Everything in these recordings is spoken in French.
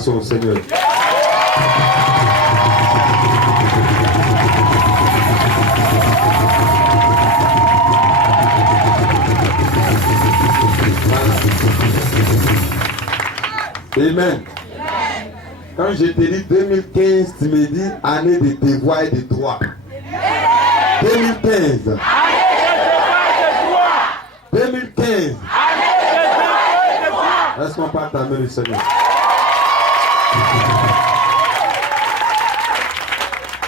acclamation au Seigneur. Amen. Quand je te dis 2015, tu me dis année de devoir et de droit. 2015. 2015. Est-ce qu'on peut entamer le Seigneur?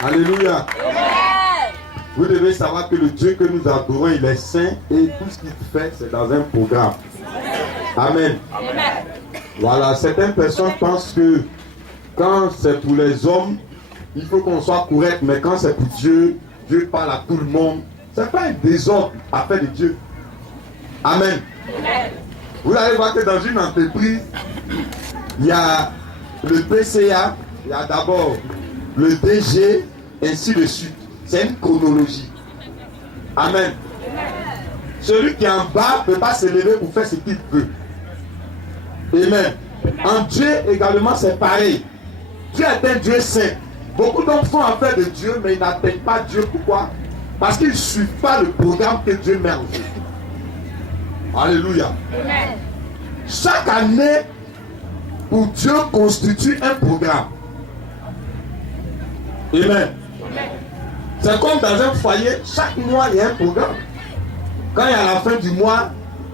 Alléluia. Vous devez savoir que le Dieu que nous adorons, il est saint et tout ce qu'il fait, c'est dans un programme. Amen. Voilà, certaines personnes pensent que quand c'est pour les hommes, il faut qu'on soit correct, mais quand c'est pour Dieu, Dieu parle à tout le monde. Ce n'est pas un désordre à faire de Dieu. Amen. Vous allez voir que dans une entreprise, il y a le PCA, il y a d'abord le DG, ainsi de suite. C'est une chronologie. Amen. Celui qui est en bas ne peut pas se lever pour faire ce qu'il veut. Amen. En Dieu également, c'est pareil. Dieu est un Dieu saint. Beaucoup d'hommes font affaire de Dieu, mais ils n'atteignent pas Dieu. Pourquoi? Parce qu'ils ne suivent pas le programme que Dieu met en jeu. Alléluia. Amen. Chaque année, pour Dieu, constitue un programme. Amen. C'est comme dans un foyer, chaque mois, il y a un programme. Quand il y a la fin du mois,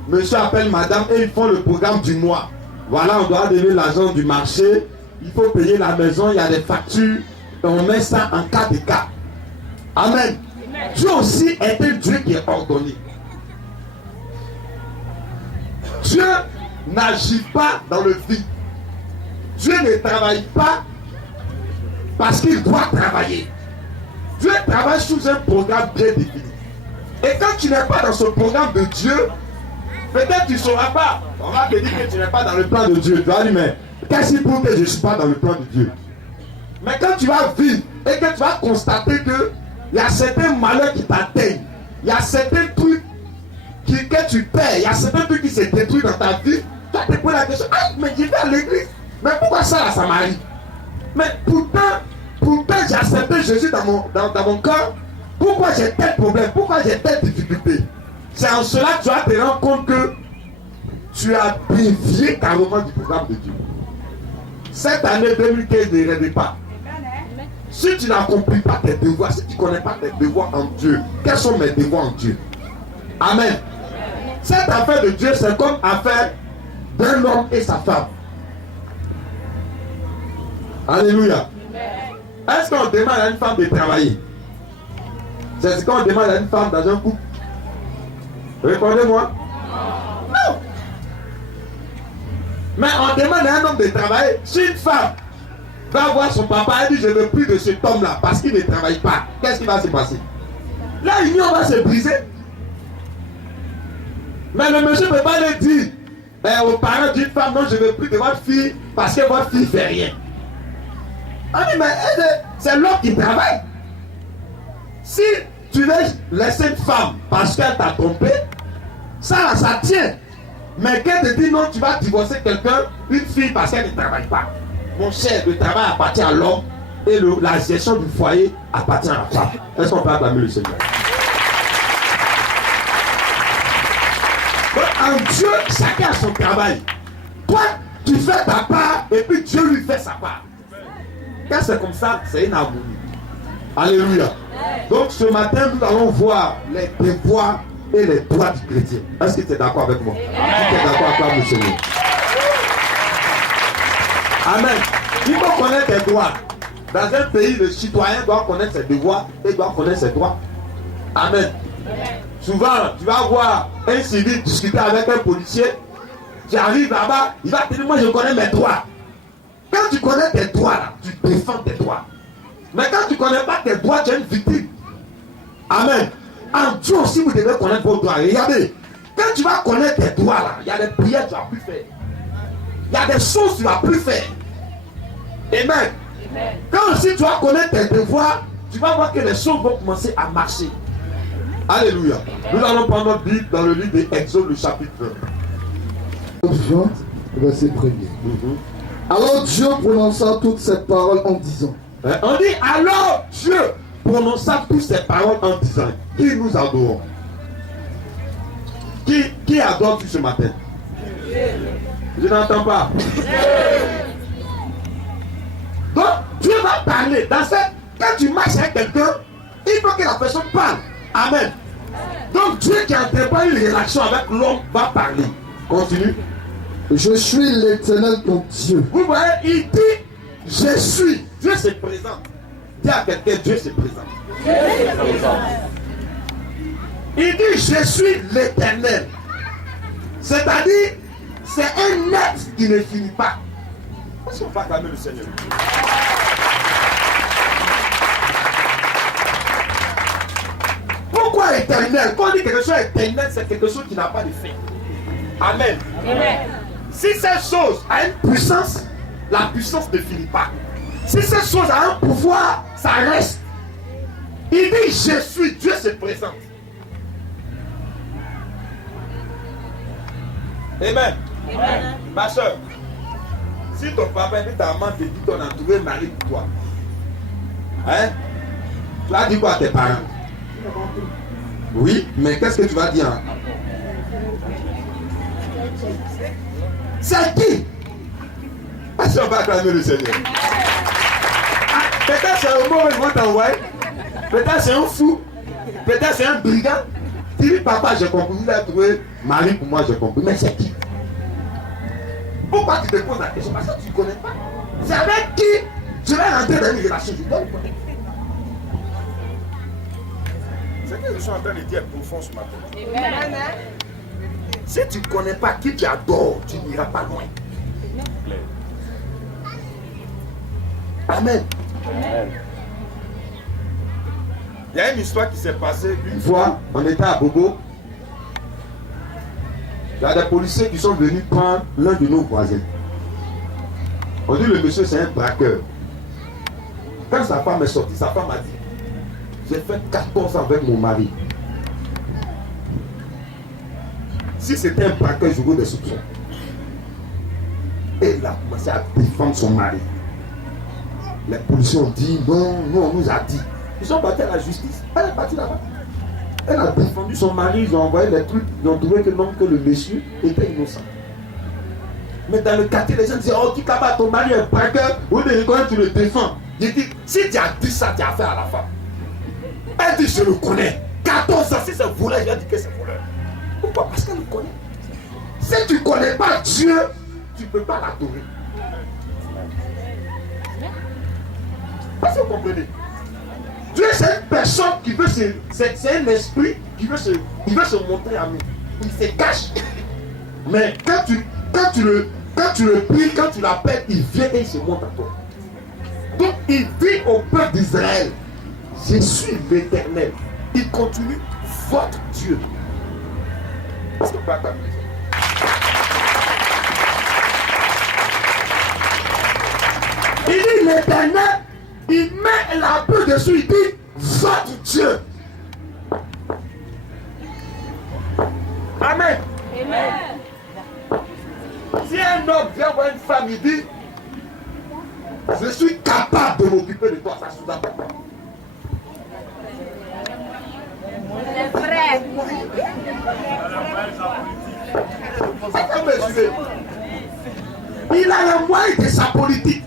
monsieur appelle madame et ils font le programme du mois. Voilà, on doit donner l'argent du marché, il faut payer la maison, il y a des factures, et on met ça en cas de cas. Amen. Amen. Dieu aussi est un Dieu qui est ordonné. Dieu n'agit pas dans le vide. Dieu ne travaille pas parce qu'il doit travailler. Dieu travaille sous un programme bien défini. Et quand tu n'es pas dans ce programme de Dieu, peut-être tu ne sauras pas. On va te dire que tu n'es pas dans le plan de Dieu. Tu vas dire, mais qu'est-ce qui prouve que je ne suis pas dans le plan de Dieu? Mais quand tu vas vivre et que tu vas constater qu'il y a certains malheurs qui t'atteignent, il y a certains trucs que tu perds, il y a certains trucs qui se détruisent dans ta vie, tu vas te poser la question, ah, mais je vais à l'église. Mais pourquoi ça là, ça m'arrive? Mais pourtant j'ai accepté Jésus dans mon cœur. Pourquoi j'ai tel problème? Pourquoi j'ai telle difficulté? C'est en cela que tu vas te rendre compte que tu as dévié carrément du programme de Dieu. Cette année 2015, ne rêve pas. Si tu n'accomplis pas tes devoirs, si tu ne connais pas tes devoirs en Dieu, quels sont mes devoirs en Dieu? Amen. Cette affaire de Dieu, c'est comme affaire d'un homme et sa femme. Alléluia. Est-ce qu'on demande à une femme de travailler? C'est ce qu'on demande à une femme dans un couple. Répondez-moi. Non. Mais on demande à un homme de travailler. Si une femme va voir son papa et dit je ne veux plus de cet homme-là parce qu'il ne travaille pas, qu'est-ce qui va se passer? La union va se briser. Mais le monsieur ne peut pas le dire aux parents d'une femme, non, je ne veux plus de votre fille parce que votre fille ne fait rien. On dit, mais c'est l'homme qui travaille. Si tu veux laisser une femme parce qu'elle t'a trompé, ça tient. Mais qu'elle te dit non, tu vas divorcer quelqu'un, une fille parce qu'elle ne travaille pas. Mon cher, le travail appartient à l'homme et la gestion du foyer appartient à la femme. Est-ce qu'on peut acclamer le Seigneur? En Dieu, chacun a son travail. Toi, tu fais ta part et puis Dieu lui fait sa part. Quand c'est comme ça, c'est une harmonie. Alléluia. Donc ce matin, nous allons voir les devoirs et les droits du chrétien. Est-ce que tu es d'accord avec moi? Si tu es d'accord, acclame le Seigneur. Amen. Il faut connaître tes droits. Dans un pays, le citoyen doit connaître ses devoirs et doit connaître ses droits. Amen. Souvent, tu vas voir un civil discuter avec un policier. Tu arrives là-bas, il va te dire, moi je connais mes droits. Quand tu connais tes droits, là, tu défends tes droits. Mais quand tu ne connais pas tes droits, tu es une victime. Amen. En Dieu aussi, vous devez connaître vos droits. Regardez, quand tu vas connaître tes droits, là, il y a des prières que tu ne vas plus faire. Il y a des choses que tu ne vas plus faire. Amen. Quand aussi tu vas connaître tes devoirs, tu vas voir que les choses vont commencer à marcher. Alléluia. Nous allons prendre notre Bible dans le livre d'Exode, le chapitre 20. Verset 1er. Alors Dieu prononça toutes ces paroles en disant. On dit alors Dieu prononça toutes ces paroles en disant. Qui nous adorons? Qui adore Dieu ce matin? Je n'entends pas. Donc Dieu va parler. Quand tu marches avec quelqu'un, il faut que la personne parle. Amen. Donc Dieu qui entreprend une relation avec l'homme va parler. Continue. Je suis l'Éternel ton Dieu. Vous voyez, il dit je suis. Dieu se présente. Dis à quelqu'un, Dieu se présente. Il dit je suis l'Éternel. C'est-à-dire, c'est un être qui ne finit pas. Est-ce qu'on va acclamer le Seigneur? Pourquoi éternel? Quand on dit quelque chose éternel, c'est quelque chose qui n'a pas de fin. Amen. Amen. Si cette chose a une puissance, la puissance ne finit pas. Si cette chose a un pouvoir, ça reste. Il dit je suis, Dieu se présente. Amen. Amen. Ma soeur, si ton papa et ta maman te dit qu'on a trouvé un mari pour toi, hein? Tu as dit quoi à tes parents? Oui, mais qu'est-ce que tu vas dire? C'est qui? Est-ce qu'on va acclamer le Seigneur? Peut-être c'est un mot qu'ils vont t'envoyer. Peut-être c'est un fou. Peut-être c'est un brigand. Tu dis papa, j'ai compris. Il a trouvé mari pour moi, j'ai compris. Mais c'est qui? Pourquoi tu te poses la question? Parce que tu ne connais pas. C'est avec qui tu vas rentrer dans une relation? Tu dois le connaître. C'est ce que je suis en train de dire profond ce matin. Amen. Si tu ne connais pas qui tu adores, tu n'iras pas loin. Amen. Amen. Il y a une histoire qui s'est passée une fois, on était à Bobo. Il y a des policiers qui sont venus prendre l'un de nos voisins. On dit le monsieur c'est un braqueur. Quand sa femme est sortie, sa femme a dit j'ai fait 14 ans avec mon mari. Si c'était un braqueur, j'aurais des soupçons. Et il a commencé à défendre son mari. Les policiers ont dit non, on nous a dit. Ils sont partis à la justice. Elle est partie là-bas. Elle a défendu son mari, ils ont envoyé les trucs, ils ont trouvé que non, que le monsieur était innocent. Mais dans le quartier, les gens disaient oh, tu cabas, ton mari est braqueur, oui, mais quand tu le défends. Il dit si tu as dit ça, tu as fait à la femme. Elle dit je le connais. 14 ans, si c'est voleur, il a dit que c'est voleur. Pourquoi? Parce qu'elle le connaît. Si tu ne connais pas Dieu, tu ne peux pas l'adorer. Est-ce que vous comprenez? Dieu c'est une personne qui veut se... C'est un esprit qui veut se montrer à nous. Il se cache. Mais quand tu le pries, quand tu l'appelles, il vient et il se montre à toi. Donc il dit au peuple d'Israël, je suis l'Éternel. Il continue, votre Dieu. Est-ce que vous pouvez accompagner ça? Il dit l'Éternel, il met la peau dessus, il dit votre Dieu. Amen. Amen. Si un homme vient voir une femme, il dit je suis capable de m'occuper de toi, ça sous-entend quoi? C'est vrai. Il a le moyen de sa politique.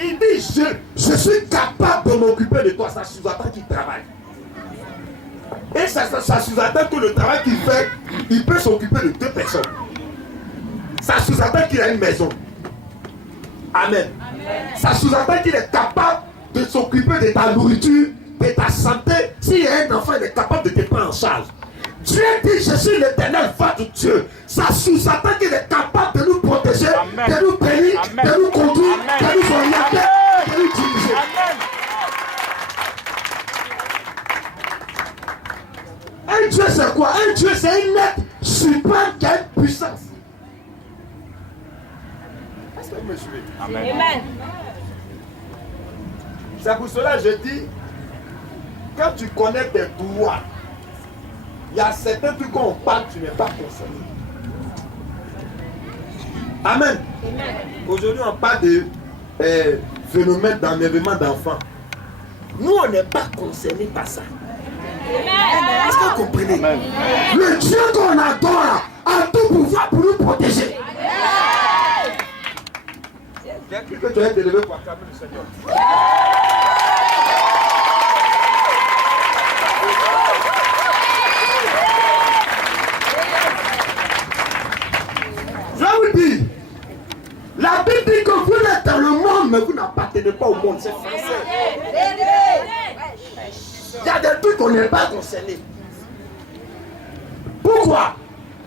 Il dit je suis capable de m'occuper de toi, ça sous-entend qu'il travaille. Et ça sous-entend que le travail qu'il fait, il peut s'occuper de 2 personnes. Ça sous-entend qu'il a une maison. Amen. Amen. Ça sous-entend qu'il est capable de s'occuper de ta nourriture, de ta santé. S'il y a un enfant, il est capable de te prendre en charge. Dieu dit, je suis l'Éternel, votre Dieu. Ça sous-entend qu'il est capable de nous protéger, Amen. De nous bénir, Amen. De nous conduire, Amen. De nous orienter, de nous diriger. Amen. Un Dieu c'est quoi? Un Dieu c'est un être suprême qui a une puissance. Est-ce que vous me suivez? Amen. Amen. C'est pour cela que je dis, quand tu connais tes droits, il y a certains trucs qu'on parle, tu n'es pas concerné. Amen. Aujourd'hui, on parle de phénomène d'enlèvement d'enfants. Nous, on n'est pas concernés par ça. Est-ce que vous comprenez? Le Dieu qu'on adore a tout pouvoir pour nous protéger. J'ai cru que tu allais te lever pour acclamer le Seigneur. Je vais vous dire, la Bible dit que vous êtes dans le monde, mais vous n'appartenez pas au monde. C'est français. Il y a des trucs qu'on n'est pas concernés. Pourquoi?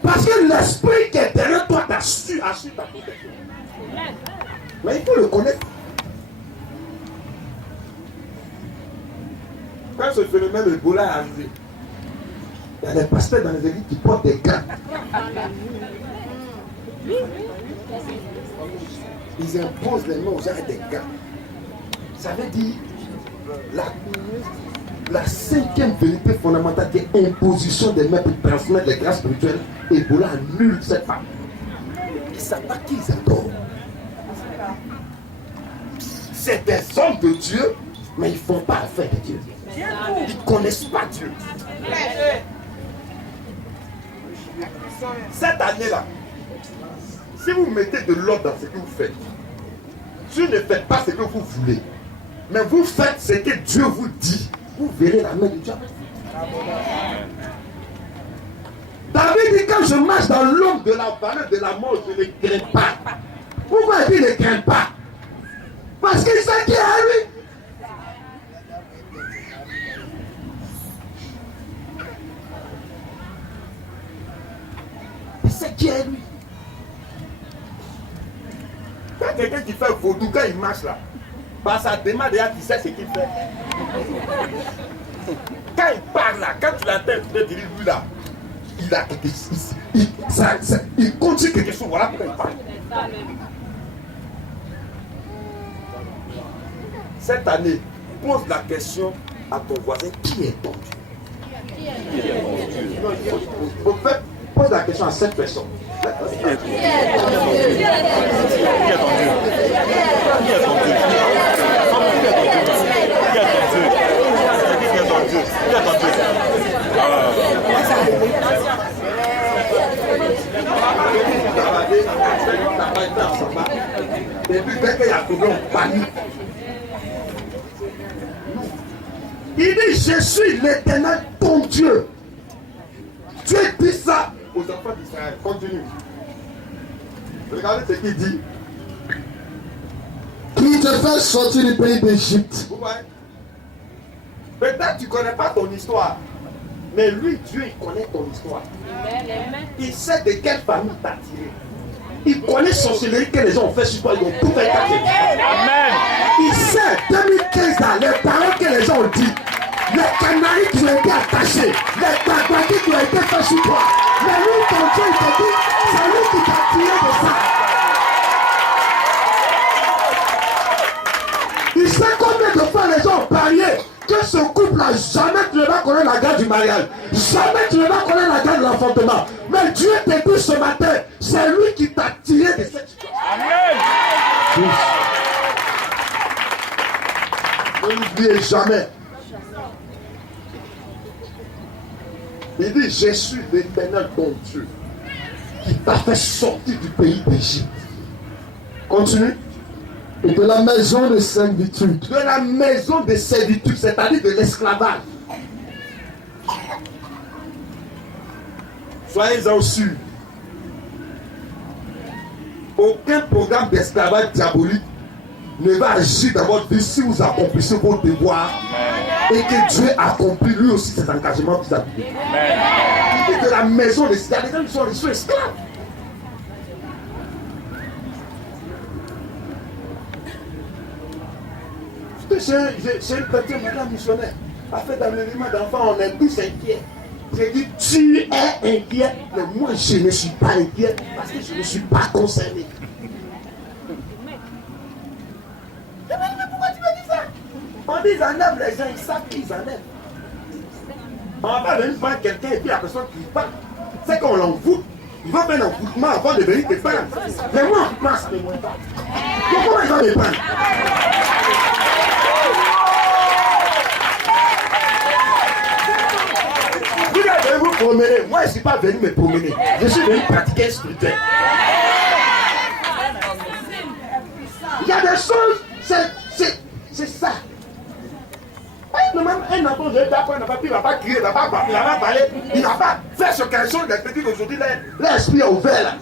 Parce que l'esprit qui est derrière toi t'a su ta protection. Mais il faut le connaître. Quand ce phénomène de Ebola est arrivé, il y a des pasteurs dans les églises qui portent des gants. Ils imposent les mains aux gens avec des gants. Ça veut dire la cinquième vérité fondamentale qui est imposition des mains pour transmettre les grâces spirituelles. Ebola annule cette femme. Ils ne savent pas qui ils adorent. C'est des hommes de Dieu, mais ils ne font pas affaire de Dieu. Ils ne connaissent pas Dieu. Cette année-là, si vous mettez de l'ordre dans ce que vous faites, Dieu ne fait pas ce que vous voulez, mais vous faites ce que Dieu vous dit, vous verrez la main de Dieu. David dit, quand je marche dans l'ombre de la vallée de la mort, je ne crains pas. Pourquoi il ne craint pas? Parce qu'il sait qui est à lui. Il sait qui est lui. Quand quelqu'un qui fait vaudou, quand il marche là, par sa demande déjà, tu sais ce qu'il fait. Quand il parle là, quand tu l'entends, tu te dis lui là, il a quelque chose. Il continue quelque chose, voilà pourquoi il parle. Cette année, pose la question à ton voisin, qui est ton Dieu? Pose la question à cette personne. Qui est ton Dieu? Qui est ton Dieu? Qui est ton Dieu? Qui est ton Dieu? Qui est ton Dieu? Et puis dès qu'il y a problème, on panique. Il dit, je suis l'Éternel, ton Dieu. Dieu dit ça aux enfants d'Israël. Continue. Regardez ce qu'il dit. Qui te fait sortir du pays d'Égypte. Vous voyez? Peut-être tu ne connais pas ton histoire. Mais lui, Dieu, il connaît ton histoire. Il sait de quelle famille t'as tiré. Il connaît sorcellerie que les gens ont fait sur toi. Ils ont tout fait cacher. Amen. Il sait, 2015, là, les paroles que les gens ont dit. Les canaris qui ont été attachés, les tabaquis qui ont été faits sur toi. Mais lui, ton Dieu, il te dit, c'est lui qui t'a tiré de ça. Il sait combien de fois les gens ont parié que ce couple-là, jamais tu ne vas connaître la garde du mariage. Jamais tu ne vas connaître la garde de l'enfantement. Mais Dieu te dit ce matin, c'est lui qui t'a tiré de cette situation. Amen. Ne l'oubliez jamais. Il dit, je suis l'Éternel ton Dieu qui t'a fait sortir du pays d'Égypte. Continue. Et de la maison de servitude. De la maison de servitude, c'est-à-dire de l'esclavage. Soyez-en sûrs. Aucun programme d'esclavage diabolique ne va agir dans votre vie si vous accomplissez vos devoirs. Et que Dieu accomplit lui aussi ses engagements que vous avez. Il dit de la maison de servitude. Il y a des gens qui sont esclaves. J'ai une petite madame missionnaire. A fait d'enlèvement d'enfants, on est tous inquiets. J'ai dit, tu es inquiet, mais moi je ne suis pas inquiet parce que je ne suis pas concerné. Mais pourquoi tu me dis ça? On dit ils enlèvent les gens, ils savent qu'ils enlèvent. On va pas venir voir quelqu'un et puis la personne qui parle. C'est qu'on l'envoûte. Ils vont faire un envoûtement avant de venir te prendre. Mais moi, en France, ça ne me moins pas. Pourquoi ils vont me prendre? Vous allez vous promener. Moi, je ne suis pas venu me promener. Je suis venu pratiquer spirituel. Il y a des choses, c'est ça. Un enfant, je vais t'apprendre, il ne va pas crier, il ne va pas parler, il ne va pas faire ce qu'un chose d'esprit d'aujourd'hui. L'esprit est ouvert là.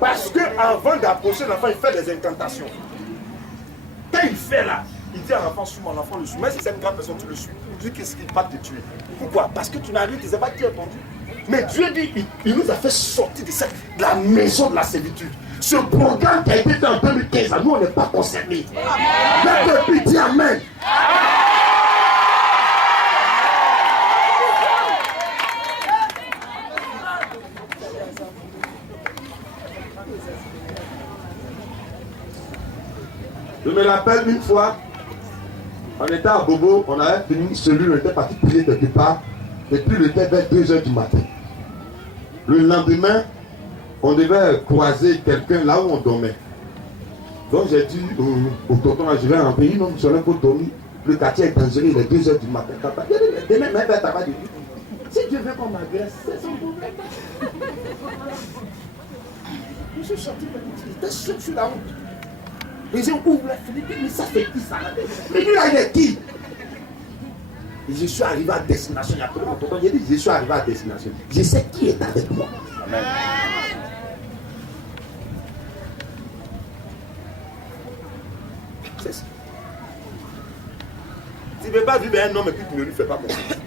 Parce qu'avant d'approcher l'enfant, il fait des incantations. Quand il fait là, il dit à l'enfant, suis-moi, l'enfant le suit. Mais si c'est une grande personne, tu le suis. Tu dis qu'est-ce qu'il va te tuer. Pourquoi? Parce que tu n'as rien, tu ne sais pas qui est entendu. Mais Dieu dit, il nous a fait sortir de la maison de la servitude. Ce programme qui a été fait en 2015, nous on n'est pas concernés. Le peuple dit Amen. Je me rappelle une fois, on était à Bobo, on avait fini celui, on était parti prier quelque part, et puis il était vers 2h du matin. Le lendemain, on devait croiser quelqu'un là où on dormait. Donc j'ai dit au tonton, je vais en pays, non, nous sommes pour dormir. Le quartier est dangereux, il est 2h du matin. Demain, même vers tabac de lui. Si Dieu veut qu'on m'agresse, c'est son problème. Je suis sorti, il était sur la route. Les gens ouvrent la fenêtre, mais ça fait qui ça? Mais lui là, il est qui? Et je suis arrivé à destination. Il y a tout le monde. J'ai dit, je suis arrivé à destination. Je sais qui est avec moi. Amen. C'est ça. Tu ne veux pas vivre un homme et puis tu ne lui fais pas confiance.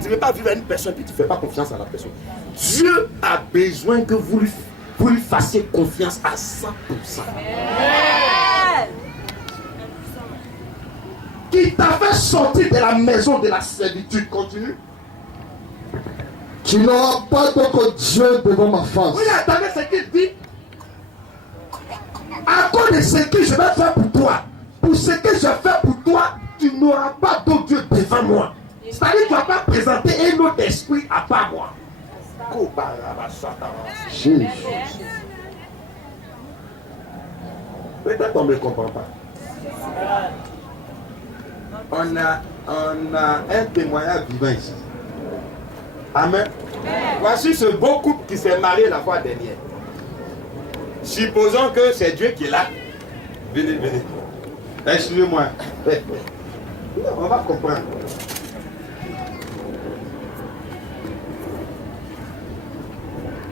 Tu ne veux pas vivre une personne et puis tu ne fais pas confiance à la personne. Dieu a besoin que vous lui fassiez confiance à 100%. Qui t'a fait sortir de la maison de la servitude. Continue. Tu n'auras pas d'autre Dieu devant ma face. Oui, attendez ce qu'il dit. À cause de ce que je vais faire pour toi, pour ce que je fais pour toi, tu n'auras pas d'autre Dieu devant moi. C'est-à-dire que tu ne vas pas présenter un autre esprit à part moi. Jésus. Peut-être qu'on ne me comprend pas. On a un témoignage vivant ici. Amen. Voici ce beau couple qui s'est marié la fois dernière. Supposons que c'est Dieu qui est là. Venez. Excusez-moi. On va comprendre.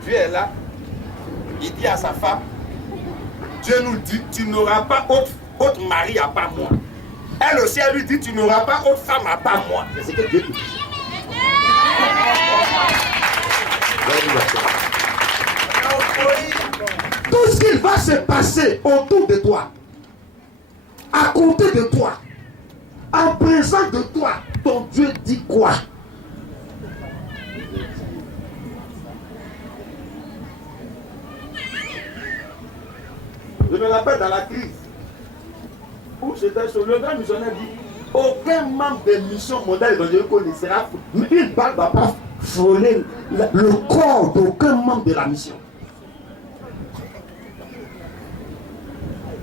Dieu est là. Il dit à sa femme, Dieu nous dit, tu n'auras pas autre mari à part moi. Elle aussi, elle lui dit, tu n'auras pas autre femme à part moi. C'est ce que Dieu te dit. Tout ce qui va se passer autour de toi, à côté de toi, en présence de toi, ton Dieu dit quoi? Je me rappelle dans la crise où j'étais sur le grand missionnaire dit aucun membre de mission modèle évangélique ne sera fou. Mais une balle ne va pas frôler le corps d'aucun membre de la mission.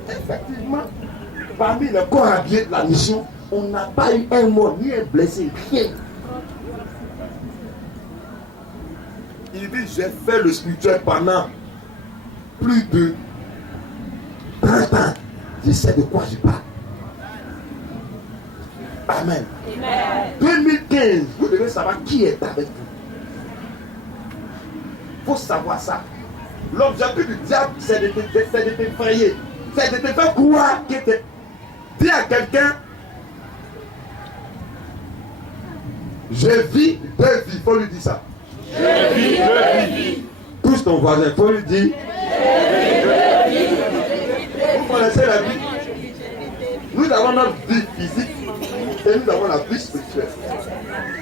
Effectivement, parmi le corps habillé de la mission, on n'a pas eu un mort, ni un blessé, rien. Il dit, j'ai fait le spirituel pendant plus de 30 ans. Je sais de quoi je parle. Amen. Amen. 2015, vous devez savoir qui est avec vous. Il faut savoir ça. L'objectif du diable, c'est de t'effrayer. C'est de te faire croire que tu dis à quelqu'un, je vis deux vies. Il faut lui dire ça. Je vis deux vies. Touche ton voisin, il faut lui dire. Vous connaissez la vie. Nous avons notre vie physique et nous avons la vie spirituelle.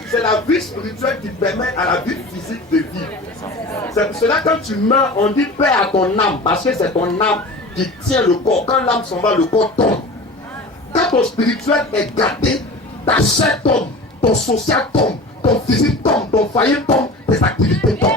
C'est la vie spirituelle qui permet à la vie physique de vivre. C'est pour cela que quand tu meurs, on dit paix à ton âme, parce que c'est ton âme qui tient le corps. Quand l'âme s'en va, le corps tombe. Quand ton spirituel est gâté, ta chair tombe, ton social tombe, ton physique tombe, ton foyer tombe, tes activités tombent.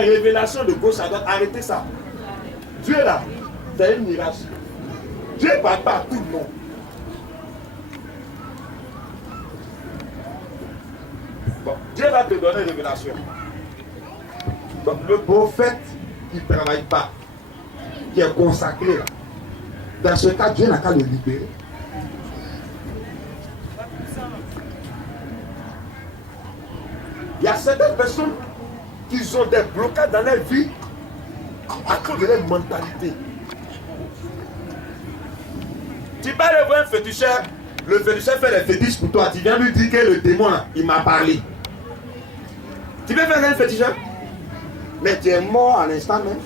les révélations de gauche à droite, arrêtez ça. Dieu est là, c'est une miracle. Dieu ne parle pas à tout le monde. Bon, Dieu va te donner une révélation. Donc, le prophète qui ne travaille pas, qui est consacré là, dans ce cas, Dieu n'a qu'à le libérer. Il y a certaines personnes qui ont des blocages dans leur vie à cause de leur mentalité. Tu vas aller voir un féticheur, le féticheur fait des fétiches pour toi, tu viens lui dire que le démon là, il m'a parlé. Tu veux faire un féticheur? Mais tu es mort à l'instant même.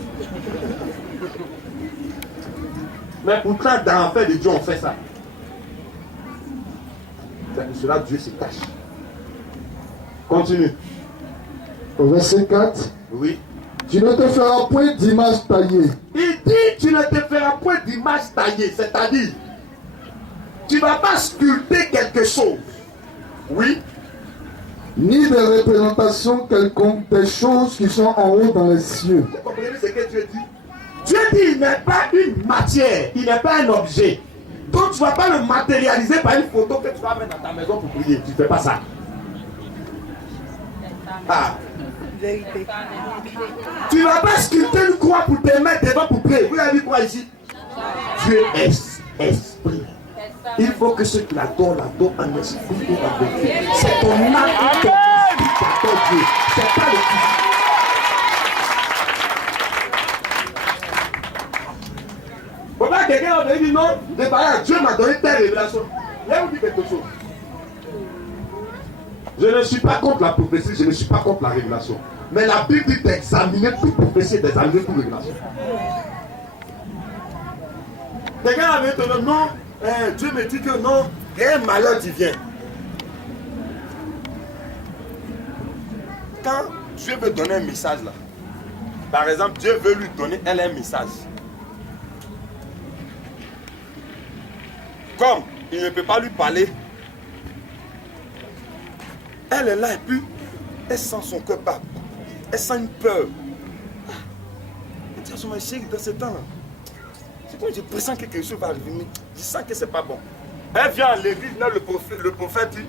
Mais pourtant, dans l'enfer de Dieu, on fait ça. C'est pour cela que Dieu se cache. Continue. Au verset 4. Oui. Tu ne te feras point d'image taillée. Il dit, tu ne te feras point d'image taillée. C'est-à-dire, tu ne vas pas sculpter quelque chose. Oui. Ni de représentation quelconque des choses qui sont en haut dans les cieux. Vous comprenez ce que Dieu dit? Dieu dit, il n'est pas une matière, il n'est pas un objet. Donc tu ne vas pas le matérialiser par une photo que tu vas mettre dans ta maison pour prier. Tu ne fais pas ça. Ah. Tu ne vas pas sculpter une croix pour te mettre devant pour prier. Vous avez vu quoi ici? Dieu est esprit. Il faut que ceux qui l'adorent en esprit et en vérité. C'est ton âme et ton esprit qui adore Dieu. C'est pas le Christ. Pourquoi quelqu'un va dire non, Dieu m'a donné telle révélation. Il va vous dire quelque chose. Je ne suis pas contre la prophétie, je ne suis pas contre la révélation. Mais la Bible dit d'examiner toute prophétie et d'examiner toute révélation. Quelqu'un avait dit non, Dieu me dit que non, il y a un malheur qui vient. Quand Dieu veut donner un message là, par exemple, Dieu veut lui donner un message. Comme il ne peut pas lui parler, elle est là et puis elle sent son cœur battre. Elle sent une peur. Elle dit à son chéri, dans ce temps-là, c'est comme je pressens que quelque chose va arriver. Je sens que c'est pas bon. Elle vient à l'église, là, le prophète dit,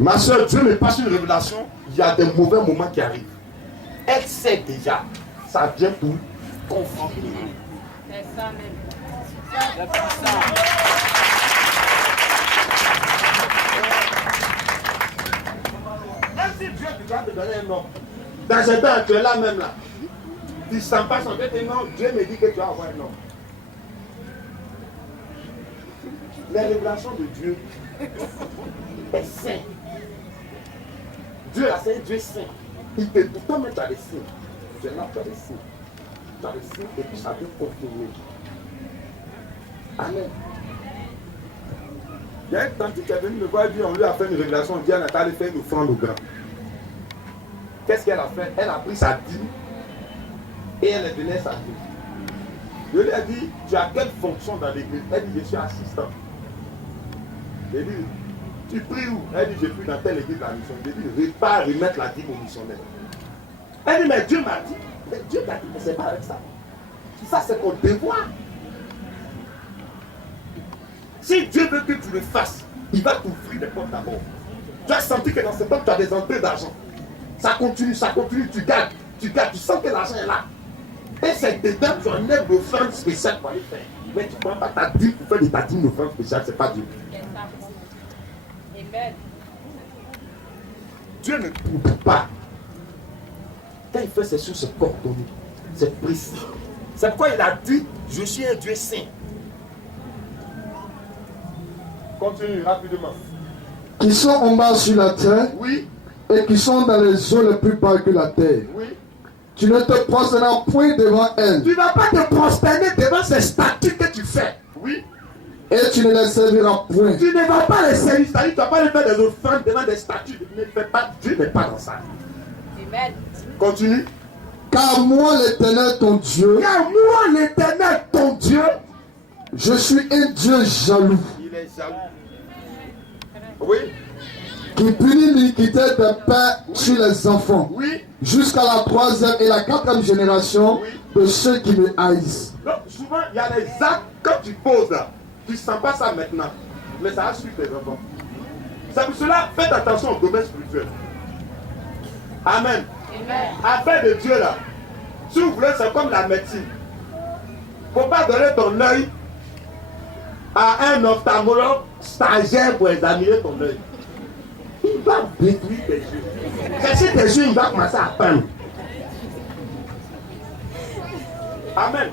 ma soeur, Dieu me passe une révélation, il y a des mauvais moments qui arrivent. Elle sait déjà, ça vient pour confronter. C'est ça même. Même si Dieu doit te donner un nom, dans ce temps, tu es là même là. Tu ne sens pas son tête et non, Dieu me dit que tu vas avoir un nom. Les révélations de Dieu est saint. Dieu là, c'est un Dieu saint. Il peut pourtant mettre dans les signes. Tu es là, tu as les signes. Tu as les signes et puis ça peut confirmer. Amen. Il y a un temps qui est venu me voir et on lui a fait une révélation. On dit à Nathalie, fais une offrande au grand. Qu'est-ce qu'elle a fait? Elle a pris sa dîme et elle est venue sa dîme. Je lui ai dit, tu as quelle fonction dans l'église? Elle dit, je suis assistant. Je lui ai dit, tu pries où? Elle dit, je prie dans telle église à la mission. Je lui ai dit, je ne vais pas remettre la dîme aux missionnaires. Elle dit, mais Dieu m'a dit. Mais Dieu t'a dit, mais c'est pas avec ça. Ça, c'est ton devoir. Si Dieu veut que tu le fasses, il va t'ouvrir des portes d'abord. Tu as senti que dans ce temps, tu as des entrées d'argent. Ça continue, tu gardes, tu sens que l'argent est là. Et c'est dedans, tu enlèves l'offrande spéciale pour aller faire. Mais tu ne prends pas ta dîme pour faire de ta dîme l'offrande spéciale, c'est pas Dieu. Amen. Dieu ne trouve pas. Quand il fait, c'est sur ce coordonnées. C'est précis. C'est pourquoi il a dit, je suis un Dieu saint. Continue rapidement. Qui sont en bas sur la terre. Oui. Et qui sont dans les eaux les plus bas que la terre. Oui. Tu ne te prosterneras point devant elles. Tu ne vas pas te prosterner devant ces statues que tu fais. Oui. Et tu ne les serviras point. Tu ne vas pas les servir. C'est-à-dire, tu ne vas pas les faire des offrandes devant des statues. Ne fais pas. Dieu n'est pas dans ça. Amen. Continue. Car moi, l'Éternel, ton Dieu. Car moi, l'Éternel, ton Dieu. Je suis un Dieu jaloux. Il est jaloux. Oui. qui punit l'iniquité des pères sur les enfants, Oui. jusqu'à la 3e et la 4e génération de ceux qui me haïssent. Donc, souvent, il y a des actes, quand tu poses là, tu ne sens pas ça maintenant, mais ça va suivre tes enfants. C'est pour cela, faites attention au domaine spirituel. Amen. Affaire de Dieu là, si vous voulez, c'est comme la médecine. Il ne faut pas donner ton œil à un ophtalmologue stagiaire pour examiner ton œil. Il va détruire tes yeux. C'est si tes yeux, il va commencer à peindre. Amen.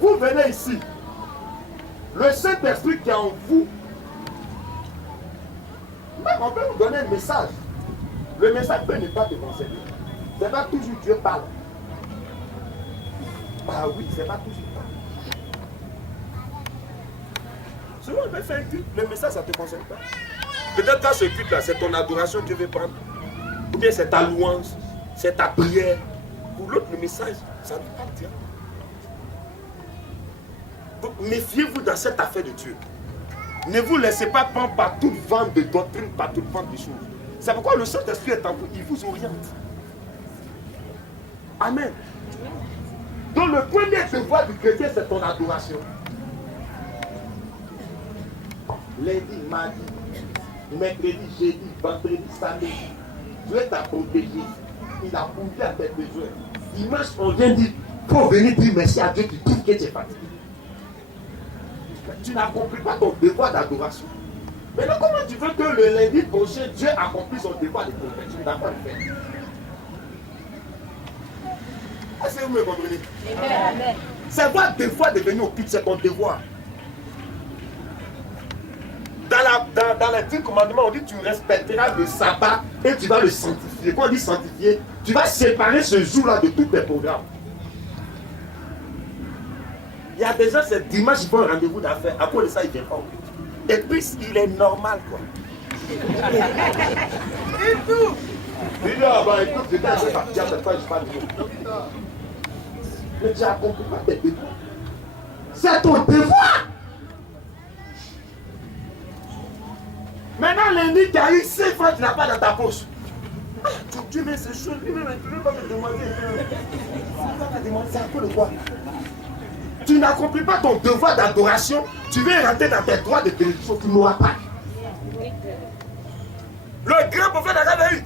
Vous venez ici. Le Saint-Esprit qui est en vous, même on peut vous donner un message. Le message peut ne pas te concerner. C'est pas toujours Dieu parle. Ah oui, c'est pas toujours Dieu parle. Souvent on peut faire un culte, le message ça ne te concerne pas. Peut-être que ce culte là, c'est ton adoration que Dieu veut prendre. Ou bien c'est ta louange, c'est ta prière. Pour l'autre, le message, ça ne peut pas dire. Donc méfiez-vous dans cette affaire de Dieu. Ne vous laissez pas prendre par toute vente de doctrine, par toute vente de choses. C'est pourquoi le Saint-Esprit est en vous, il vous oriente. Amen. Donc le premier devoir du chrétien, c'est ton adoration. Lundi, mardi, mercredi, jeudi, vendredi, samedi, Dieu t'a protégé. Il a pourvu à tes besoins. Dimanche, on vient dire, il faut venir dire merci à Dieu, tu trouves que tu es fatigué. Tu n'accomplis pas ton devoir d'adoration. Maintenant, comment tu veux que le lundi prochain, Dieu accomplisse son devoir de protection? Tu n'as pas le faire. Est-ce que vous me comprenez? C'est votre devoir de venir au culte, c'est ton devoir. Dans les 10 commandements, on dit tu respecteras le sabbat et tu vas le sanctifier. Quand on dit sanctifier, tu vas séparer ce jour-là de tous tes programmes. Il y a des gens, c'est dimanche, ils font un rendez-vous d'affaires. À cause de ça, ils ne viennent pas au culte. Et puis, il est normal, quoi. Et tout. Il dit, ah bah écoute, j'étais assez parti à cette fois, je parle de vous. Mais tu n'as compris pas tes devoirs. C'est ton devoir. Maintenant, lundi, tu as eu 5 francs, tu n'as pas dans ta poche. Ah, tu mets ces choses, tu ne veux pas me demander. Tu vas me demander, c'est un peu de quoi? Tu n'accomplis pas ton devoir d'adoration, tu veux rentrer dans tes droits de bénédiction, tu n'auras pas. Le grand prophète avait eu,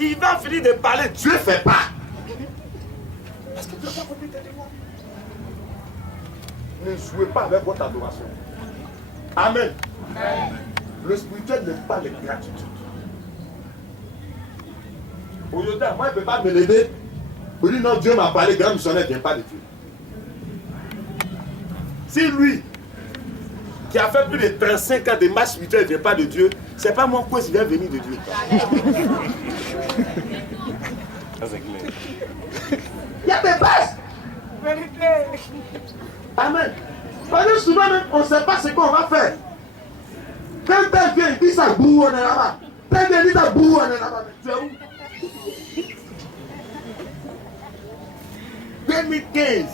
il va finir de parler, Dieu ne fait pas. Parce que tu n'as pas accompli tes devoirs. Ne jouez pas avec votre adoration. Amen. Le spirituel n'aime pas les gratitudes. Aujourd'hui, moi, je ne peux pas me lever pour dire non, Dieu m'a parlé, grand missionnaire ne vient pas de Dieu. Si lui, qui a fait plus de 35 ans de marche spirituelle, ne vient pas de Dieu, c'est pas mon quoi s'il vient venir de Dieu. Il y a des bases. Amen. Parce que souvent même, on ne sait pas ce qu'on va faire. Quand tel vient, il dit ça, bouh, on est là-bas. Tel vient, il dit ça, bouh, on est là-bas. Tu es où? 2015,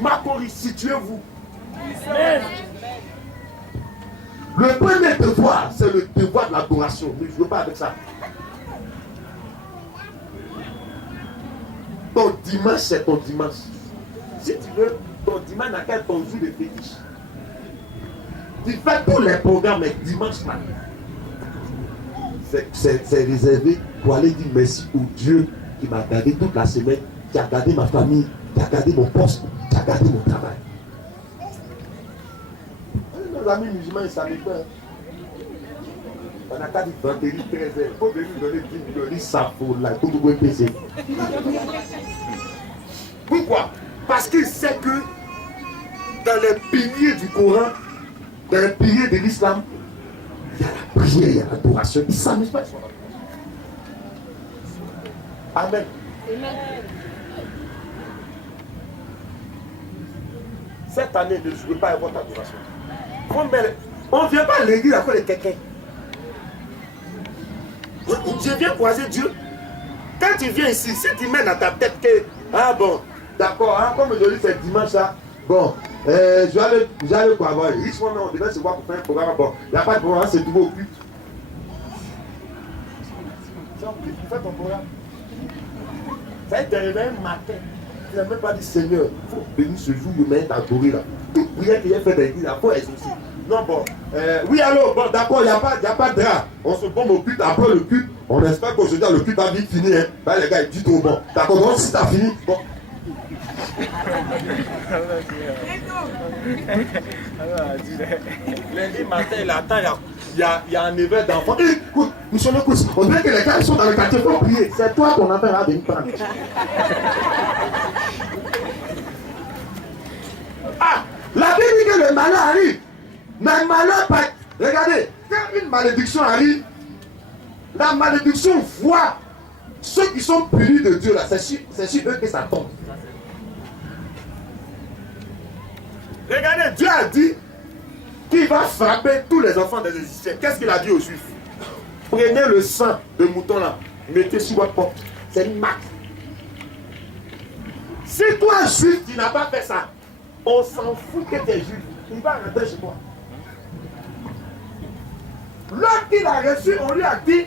Makori, situez-vous. Le premier devoir, c'est le devoir de l'adoration. Ne joue pas avec ça. Ton dimanche, c'est ton dimanche. Si tu veux, ton dimanche n'a qu'à ton jour de fétiche. Tu fais tous les programmes, mais dimanche matin. C'est réservé pour aller dire merci au Dieu qui m'a gardé toute la semaine, qui a gardé ma famille, qui a gardé mon poste, qui a gardé mon travail. Nos amis musulmans, ils ne savaient pas. On a qu'à dire vendredi 13h. Il faut venir donner 10 dollars, ça pour la tout le PC. Pourquoi? Parce qu'il sait que dans les piliers du Coran, dans les piliers de l'islam, il y a la prière, il y a l'adoration. Ils ne s'amusent pas. Amen. Cette année, ne jouez pas avec votre adoration. On ne vient pas à l'église à cause de quelqu'un. Je viens croiser Dieu. Quand tu viens ici, si tu mets dans ta tête que, ah bon, d'accord, hein, comme aujourd'hui c'est dimanche, là, bon, je vais aller quoi, bon, on devait se voir pour faire un programme, bon, il n'y a pas de programme, c'est tout au culte. tu fais ton programme. Ça y est, tu es réveillé un matin. Tu n'as même pas dit Seigneur, il faut bénir ce jour, il m'a adoré là. Toute prière qu'il a fait dans l'église, il faut exaucer. Non, bon. Oui, allô, bon, d'accord, il n'y a pas de drap. On se bombe au culte, après le culte, on espère qu'aujourd'hui le culte va vite finir. Hein. Ben, les gars, ils disent trop bon. D'accord, donc si t'as fini, bon. Lundi matin, il attend, il y a un éveil d'enfants. Écoute, nous sommes tous. On dirait que les gars ils sont dans le quartier pour prier. C'est toi qu'on appelle à venir prendre. Ah, la Bible dit que le malheur arrive. Mais le malheur pas. Regardez, quand une malédiction arrive, la malédiction voit ceux qui sont punis de Dieu là. C'est sur eux que ça tombe. Regardez, Dieu a dit qu'il va frapper tous les enfants des Égyptiens. Qu'est-ce qu'il a dit aux Juifs? Prenez le sang de mouton là, mettez sur votre porte. C'est une marque. Si toi, Juif, tu n'as pas fait ça, on s'en fout que tu es Juif. Il va rentrer chez toi. Lorsqu'il a reçu, on lui a dit,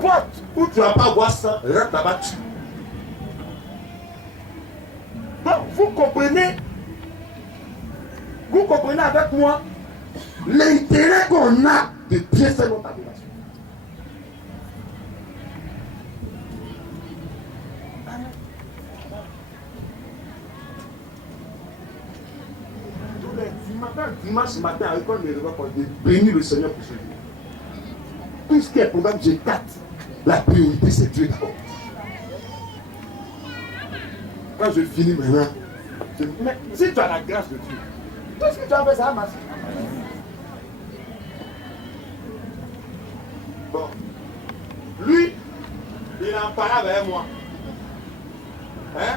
porte où tu ne vas pas voir ça, rentre là-bas, tue. Donc, vous comprenez avec moi l'intérêt qu'on a de bien faire notre adoration. Dimanche matin, avec on est devant bénir le Seigneur pour ce jour. Tout ce qui est programme G4, la priorité c'est Dieu d'abord. Quand je finis maintenant, mais si tu as la grâce de Dieu, tout ce que tu as fait, ça va marcher. Bon. Lui, il en parlait avec moi. Hein?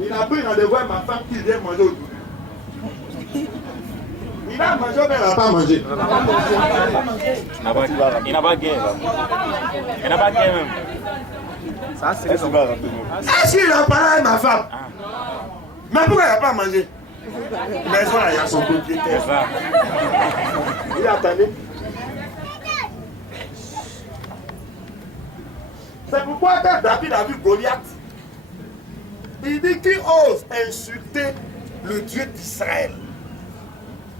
Il a pris rendez-vous avec ma femme qui vient manger aujourd'hui. Il a mangé ou bien il n'a pas mangé? Il n'a pas gagné. Il n'a pas gagné même. Ça, c'est le savoir. Est-ce qu'il a parlé avec ma femme? Mais pourquoi il n'a pas mangé? Mais ça, il y a son propriétaire. Il attendait. C'est pourquoi quand David a vu Goliath, il dit qu'il ose insulter le Dieu d'Israël.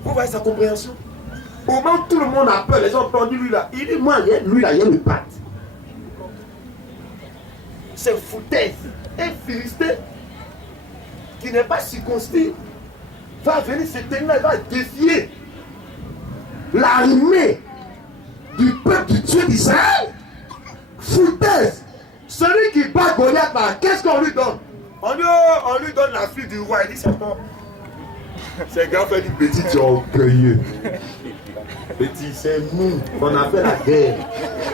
Vous voyez sa compréhension? Au moment où tout le monde a peur, les gens ont peur de lui là. Il dit, moi, lui là, il y a le bat. C'est foutaise. Un Philistin qui n'est pas circoncis va venir se tenir là, il va défier l'armée du peuple du Dieu d'Israël. Foutaise. Celui qui bat Goliath là, qu'est-ce qu'on lui donne? On lui donne la fille du roi. Il dit, c'est bon. C'est grand fait du petit, tu es orgueilleux. Petit, c'est nous qu'on a fait la guerre.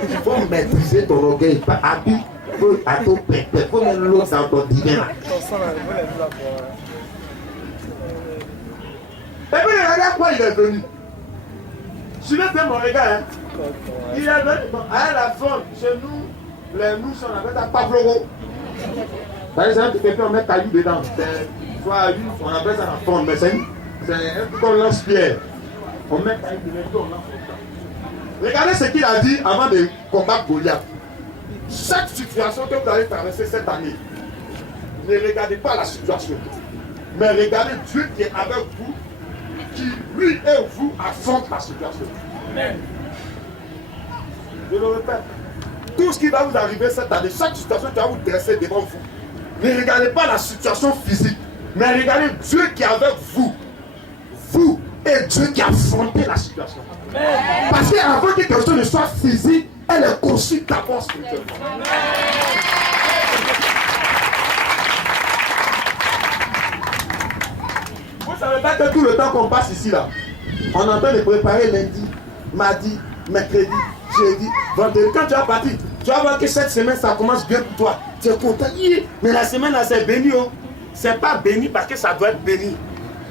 Il faut maîtriser ton orgueil. Pas habit, il faut à ton père. Il faut mettre l'eau dans ton divin. Et puis regarde quoi il est venu. Je vais faire mon regard. Hein. Il est venu à la zone. Chez nous, les mouches, on appelle ça pavloro. Par exemple, quelqu'un met caillou dedans. Soit on appelle ça la fonte, mais c'est un peu comme lance-pierre. On met caillou dedans, on lance dedans. Regardez ce qu'il a dit avant de combattre Goliath. Chaque situation que vous allez traverser cette année, ne regardez pas la situation, mais regardez Dieu qui est avec vous, qui lui et vous affronte la situation. Amen. Je le répète, tout ce qui va vous arriver cette année, chaque situation qui va vous dresser devant vous, ne regardez pas la situation physique, mais regardez Dieu qui est avec vous. Vous et Dieu qui a affronté la situation. Amen. Parce qu'avant que quelque chose ne soit physique, elle est conçue d'abord spirituellement. Vous ne savez pas que tout le temps qu'on passe ici, là, on est en train de préparer lundi, mardi, mercredi, jeudi, vendredi. Quand tu vas partir, tu vas voir que cette semaine, ça commence bien pour toi. Tu es content. Mais la semaine, là, c'est béni. Oh. Ce n'est pas béni parce que ça doit être béni.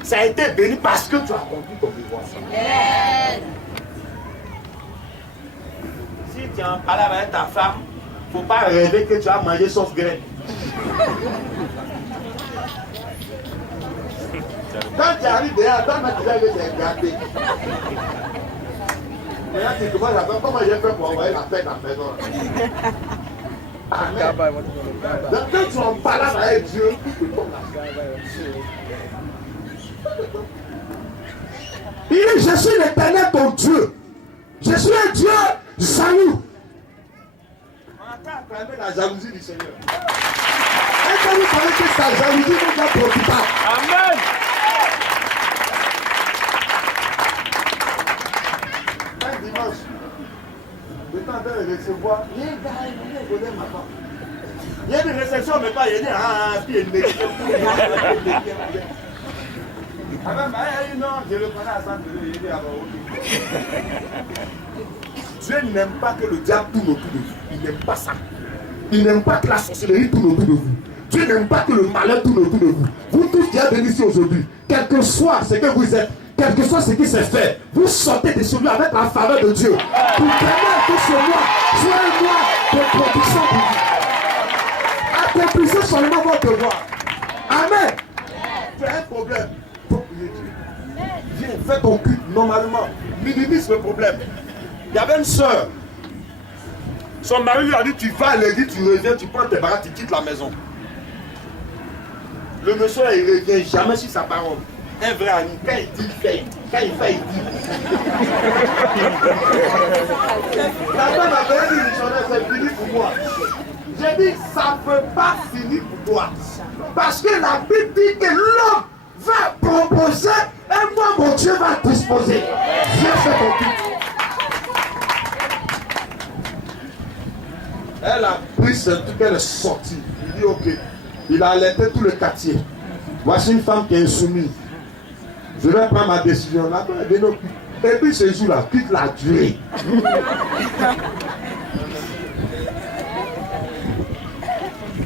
Ça a été béni parce que tu as accompli ton devoir. Si tu en parles avec ta femme, il ne faut pas rêver que tu as mangé sauf graine. Quand tu arrives derrière, toi, tu vas te gâter. Comment j'ai fait pour envoyer la paix dans la maison? Amen. Donc, quand tu en balades avec Dieu, tu tombes là. Il dit, je suis l'Éternel ton Dieu. Je suis un Dieu jaloux. On entend acclamer la jalousie du Seigneur. Et quand vous savez que sa jalousie vous est profitable. Amen. Un dimanche, je suis en train de recevoir. Il y a des réceptions, mais pas, il y a des puis il y a des ah ben, non, je le connais à 100 il dit, Dieu n'aime pas que le diable tourne autour de vous. Il n'aime pas ça. Il n'aime pas que la sorcellerie tourne autour de vous. Dieu n'aime pas que le malheur tourne autour de vous. Vous tous qui êtes venus ici aujourd'hui, quel que soit ce que vous êtes, quel que soit ce qui s'est fait, vous sortez de celui avec la faveur de Dieu. Pour vraiment que ce mois soit un mois de protection pour vous. Accomplissez seulement votre devoir. Amen. Tu as un problème. Viens, fais ton culte normalement. Minimise le problème. Il y avait une soeur. Son mari lui a dit, tu vas à l'église, tu reviens, tu prends tes bagages, tu quittes la maison. Le monsieur, il ne revient jamais sur sa parole. Un vrai ami, quand il dit, il fait. Quand il fait, il dit. La femme a dit, c'est fini pour moi. J'ai dit, ça ne peut pas finir pour toi. Parce que la Bible dit que l'homme va proposer et moi, mon Dieu va disposer. Viens faire ton culte. Elle a pris ce truc, elle est sortie. Il dit ok. Il a alerté tout le quartier. Voici une femme qui est insoumise. Je vais prendre ma décision. Là, et puis ce jour-là, toute la durée.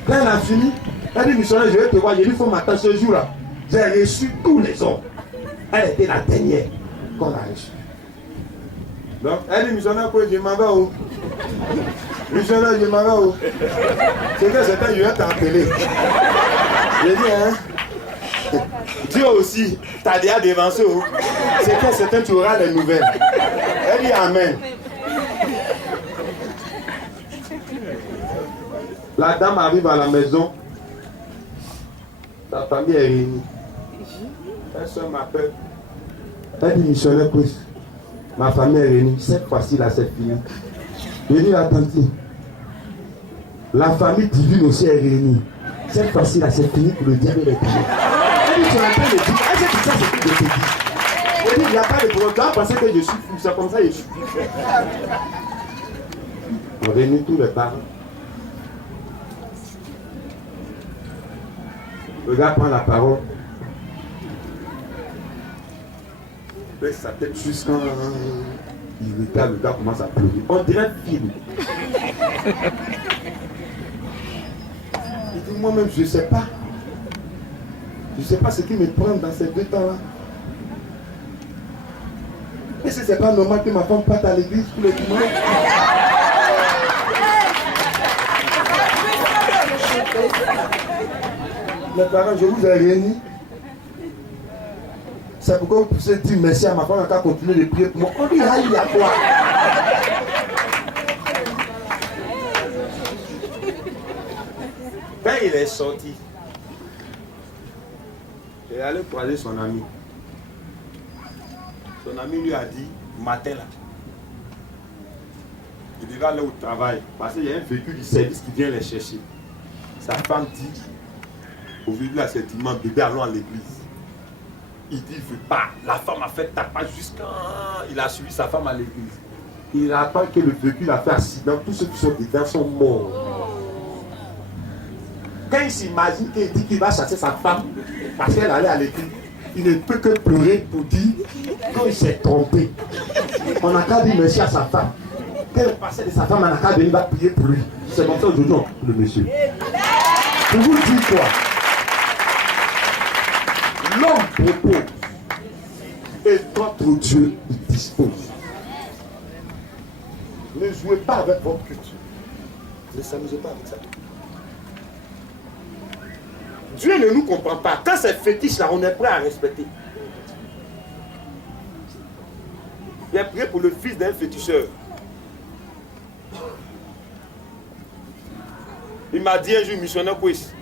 Quand elle a fini, elle dit missionnaire, je vais te voir. J'ai dit, il faut m'attendre ce jour-là. J'ai reçu tous les hommes. Elle était la dernière qu'on a reçue. Donc, elle dit missionnaire, je m'en vais où? Missionnaire, je m'en vais où? C'est que c'était une heure appelé. J'ai dit, hein? Dieu aussi, t'as déjà dévancé où? C'est que c'était tu auras les nouvelles. Elle dit amen. La dame arrive à la maison. Ta famille est réunie. Elle soeur m'appelle. Elle dit missionnaire Chris, ma famille est réunie. Cette fois-ci là c'est fini. Je dis la tante, la famille divine aussi est réunie. Cette fois-ci là c'est fini pour le diable et les ténèbres. Elle dit tu es en train de dire. Elle dit ça c'est ce que je te dis. Elle dit il n'y a pas de problème. Tu as pensé que je suis fou. C'est comme ça que je suis fou. On réunit tous les parents. Le gars prend la parole. Il baisse sa tête jusqu'à il regarde, le gars commence à pleurer. On dirait un film. Il dit moi-même je ne sais pas. Je ne sais pas ce qui me prend dans ces 2 temps-là. Est-ce que ce n'est pas normal que ma femme parte à l'église tous les dimanches? Mes parents, je vous ai réunis. C'est pourquoi vous pouvez dire merci à ma femme quand continuer de prier pour moi. On dit aïe à quoi? Quand il est sorti, il est allé croiser son ami. Son ami lui a dit, matin là, il devait aller au travail parce qu'il y a un véhicule du service qui vient les chercher. Sa femme dit, aujourd'hui là c'est dimanche, bébé allons à l'église. Il dit, il ne veut pas. La femme a fait tapage jusqu'à... Il a suivi sa femme à l'église. Il attend que le véhicule a fait accident. Tous ceux qui sont dedans sont morts. Quand il s'imagine qu'il dit qu'il va chasser sa femme parce qu'elle allait à l'église, il ne peut que pleurer pour dire qu'il s'est trompé. On n'a qu'à dire merci à sa femme. Quand le passé de sa femme, on n'a qu'à venir, il va prier pour lui. C'est comme ça aujourd'hui, non, le monsieur. Je vous dis quoi? L'homme propose et notre Dieu il dispose. Ne jouez pas avec votre culture. Ne s'amusez pas avec ça. Dieu ne nous comprend pas. Quand c'est fétiche là, on est prêt à respecter. J'ai prié pour le fils d'un féticheur. Il m'a dit un jour, missionnaire Kwes,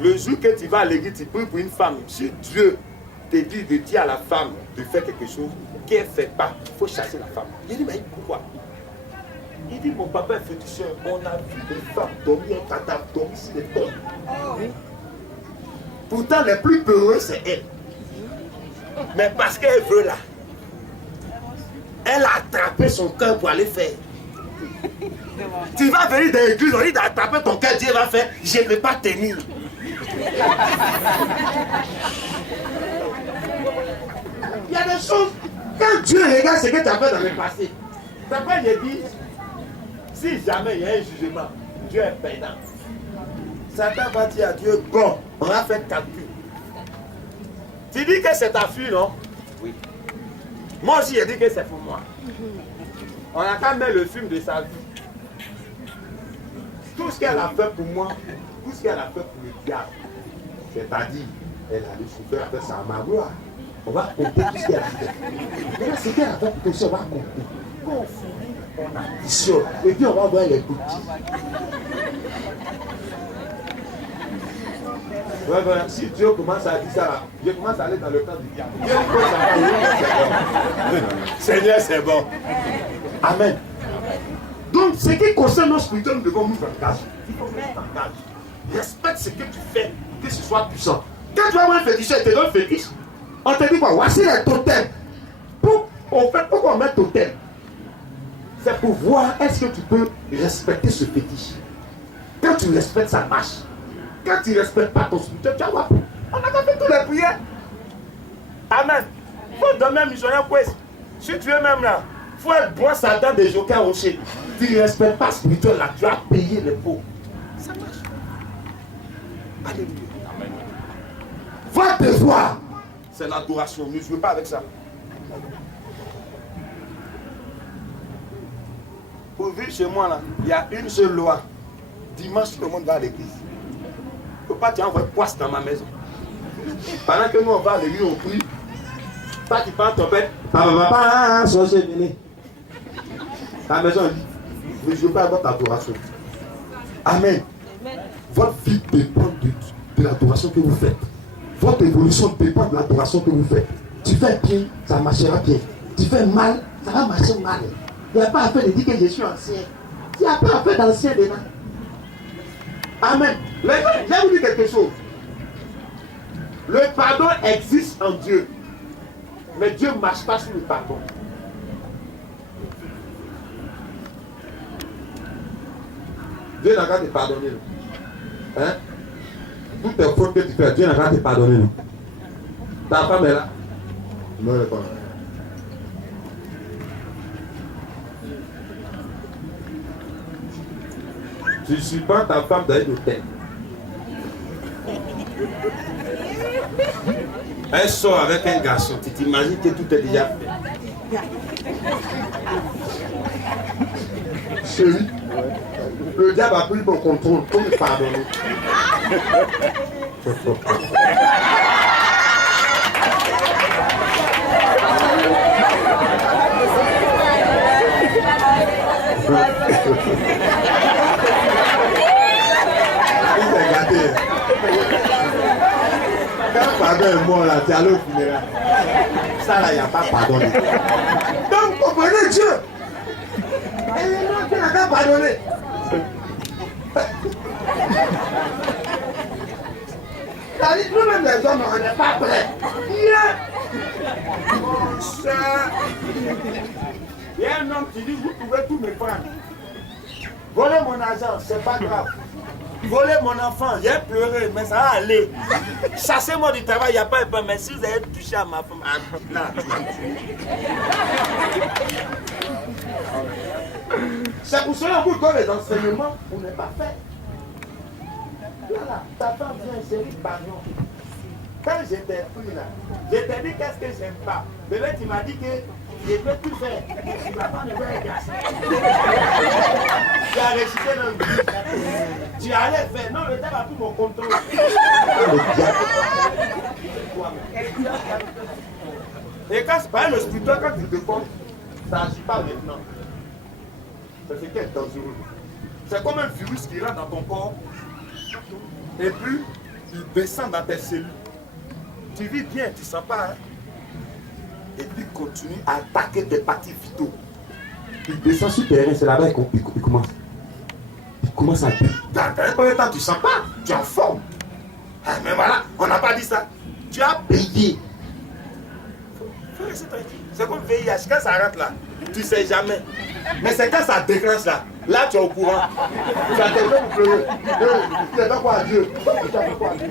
le jour que tu vas à l'église, tu pries pour une femme. Si Dieu te dit de dire à la femme de faire quelque chose qu'elle ne fait pas, il faut chasser la femme. Il dit, mais pourquoi? Il dit, mon papa est féticheur. On a vu des femmes dormir en cadavre, dormir sur les tombes. Pourtant, les plus peureux, c'est elle. Mais parce qu'elle veut là, elle a attrapé son cœur pour aller faire. Tu vas venir dans l'église, on dit d'attraper ton cœur, Dieu va faire, je ne vais pas tenir. Il y a des choses, quand Dieu regarde ce que tu as fait dans le passé, c'est pourquoi il dit, si jamais il y a un jugement, Dieu est peinant. Satan va dire à Dieu, bon, on a fait calcul. Tu dis que c'est ta fille, non? Oui. Moi aussi, j'ai dit que c'est pour moi. On a qu'à mettre le film de sa vie. Tout ce qu'elle a fait pour moi, tout ce qu'elle a fait pour le diable, c'est-à-dire, elle a souffert avec sa gloire. On va compter tout ce qu'elle a fait. Et ce qu'elle a fait pour ça, on va compter. Quand on finit, on additionne. Et puis on va voir les petits. Ouais, voilà. Si Dieu commence à dire ça, là, Dieu commence à aller dans le camp du diable. Dieu commence à aller. Seigneur, c'est bon. Amen. Donc, ce qui concerne nos spirituels, nous devons nous engager. Il faut que tu t'engages. Respecte ce que tu fais, que ce soit puissant. Quand tu vas voir un féticheur, il te donne fétiche. On te dit quoi? Voici les totems. Pourquoi on met totem? C'est pour voir est-ce que tu peux respecter ce fétiche. Quand tu respectes, ça marche. Quand tu ne respectes pas ton spirituel, tu vas voir. On a fait toutes les prières. Amen. Il faut donner missionnaire Kwes. Si tu es même là, il faut être bon Satan des jokers rochers. Tu ne respectes pas spirituel là, tu as payé les pots. Ça marche. Alléluia. Amen. Va te voir. C'est l'adoration. Ne joue pas avec ça. Pour vivre chez moi là, il y a une seule loi. Dimanche, tout le monde va à l'église. Il ne faut pas t'envoyer poisse dans ma maison. Pendant que nous on va à l'église, on prie. Toi tu parles ton père. Papa, sorcier, venez. La maison dit, ne jouez pas à votre adoration. Amen. Votre vie dépend de l'adoration que vous faites. Votre évolution dépend de l'adoration que vous faites. Tu fais bien, ça marchera bien. Tu fais mal, ça va marcher mal. Il n'y a pas à faire de dire que je suis ancien. Il n'y a pas à faire d'ancien dedans. Amen. Je vais vous dire quelque chose. Le pardon existe en Dieu. Mais Dieu ne marche pas sur le pardon. Dieu n'a qu'à te pardonner. Hein? Toutes les fautes que tu fais, Dieu n'a qu'à te pardonner. Ta femme est là. Non, elle n'est pas là. Tu ne suis pas ta femme dans une hôtel. Elle sort avec un garçon. Tu t'imagines que tout est déjà fait. Chérie, le diable a pris mon contrôle pour me pardonner. Quand pardon est mort là, tu es allé au funérail. Ça là, il n'y a pas pardonné. Donc, comprenez Dieu. Et non, tu n'as pas pardonné. Nous-mêmes les hommes, on n'est pas prêts. Il y a un homme qui dit, vous pouvez tout me prendre. Voler mon argent, c'est pas grave. Voler mon enfant, j'ai pleuré, mais ça va aller. Chassez-moi du travail, il n'y a pas de problème. Mais si vous avez touché à ma femme, là, c'est pour cela que vous donnez les enseignements, vous n'êtes pas fait. Voilà, ta femme vient chérie Bagnon. Quand j'étais pris là, je t'ai dit qu'est-ce que j'aime pas. Bébé, tu m'as dit que je peux tout faire. La femme ne veut un garçon. Tu as récité dans le but. Tu allais faire. Non, le diable a tout mon contrôle. Le diable. Et quand c'est pas le spirituel, quand tu te comptes, ça n'agit pas maintenant. C'est ce qui est dangereux. C'est comme un virus qui rentre dans ton corps. Et puis, il descend dans tes cellules. Tu vis bien, tu ne sens pas. Hein? Et puis, continue à attaquer tes parties vitaux. Il descend sur tes reins, c'est là-bas qu'il commence. Il commence à dire. Dans un premier temps, tu ne sens pas. Tu es en forme. Ah, mais voilà, on n'a pas dit ça. Tu as payé. C'est comme VIH, quand ça rentre là, tu ne sais jamais. Mais c'est quand ça déclenche là, là tu es au courant. Tu as quelqu'un pour pleurer. Tu n'as pas quoi à Dieu. Tu n'as pas quoi à Dieu.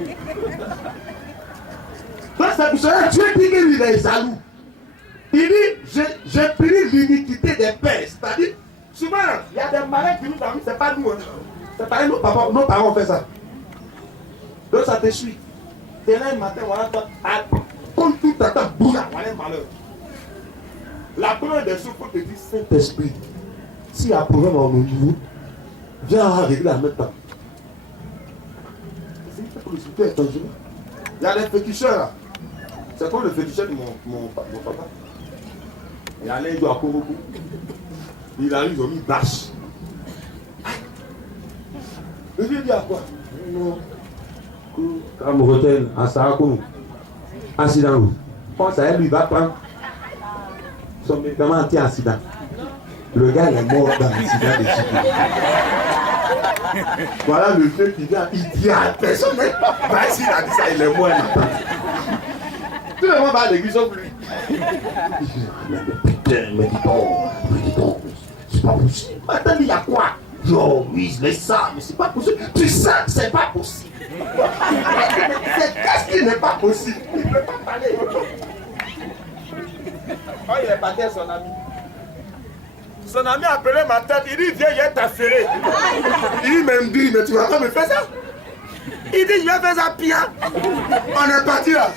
Donc c'est pour cela que Dieu dit qu'il est jaloux. Il dit, j'ai pris l'iniquité des pères. C'est-à-dire, souvent, il y a des malins qui nous arrivent, c'est pas nous. Hein. C'est pas nos parents ont fait ça. Donc ça te suit. T'es là un matin, voilà, toi, comme tout à ta bouche, voilà un malheur. La première des choses, il faut te dire, Saint-Esprit, s'il y a un problème à mon niveau, viens régler en même temps. C'est pour le spirituel est dangereux. Il y a les féticheurs là. C'est comme le féticheur de mon papa. Il allait, il doit courir beaucoup. Il arrive, ils ont mis bâche. Le vieux dit à quoi? Non. Quand mon hôtel, à Sarakou, accident. Quand ça, lui va prendre son médicament anti-accident. Le gars est mort dans l'accident de Chico. Voilà le vieux qui vient, il dit à personne. Bah, s'il a dit ça, il est mort maintenant. Tout le monde va à l'église sauf lui. Putain, méditons, c'est pas possible. Attends, il y a quoi? Yo, oui, je le sens, mais c'est pas possible. Tu sens que c'est pas possible. C'est qu'est-ce qui n'est pas possible? Il ne peut pas parler. Oh, il est parti à son ami. Son ami a appelé ma tête, il dit, viens, il est affairé. Il dit, mais tu vas pas me faire ça? Il dit, je vais faire ça pire. On est parti là.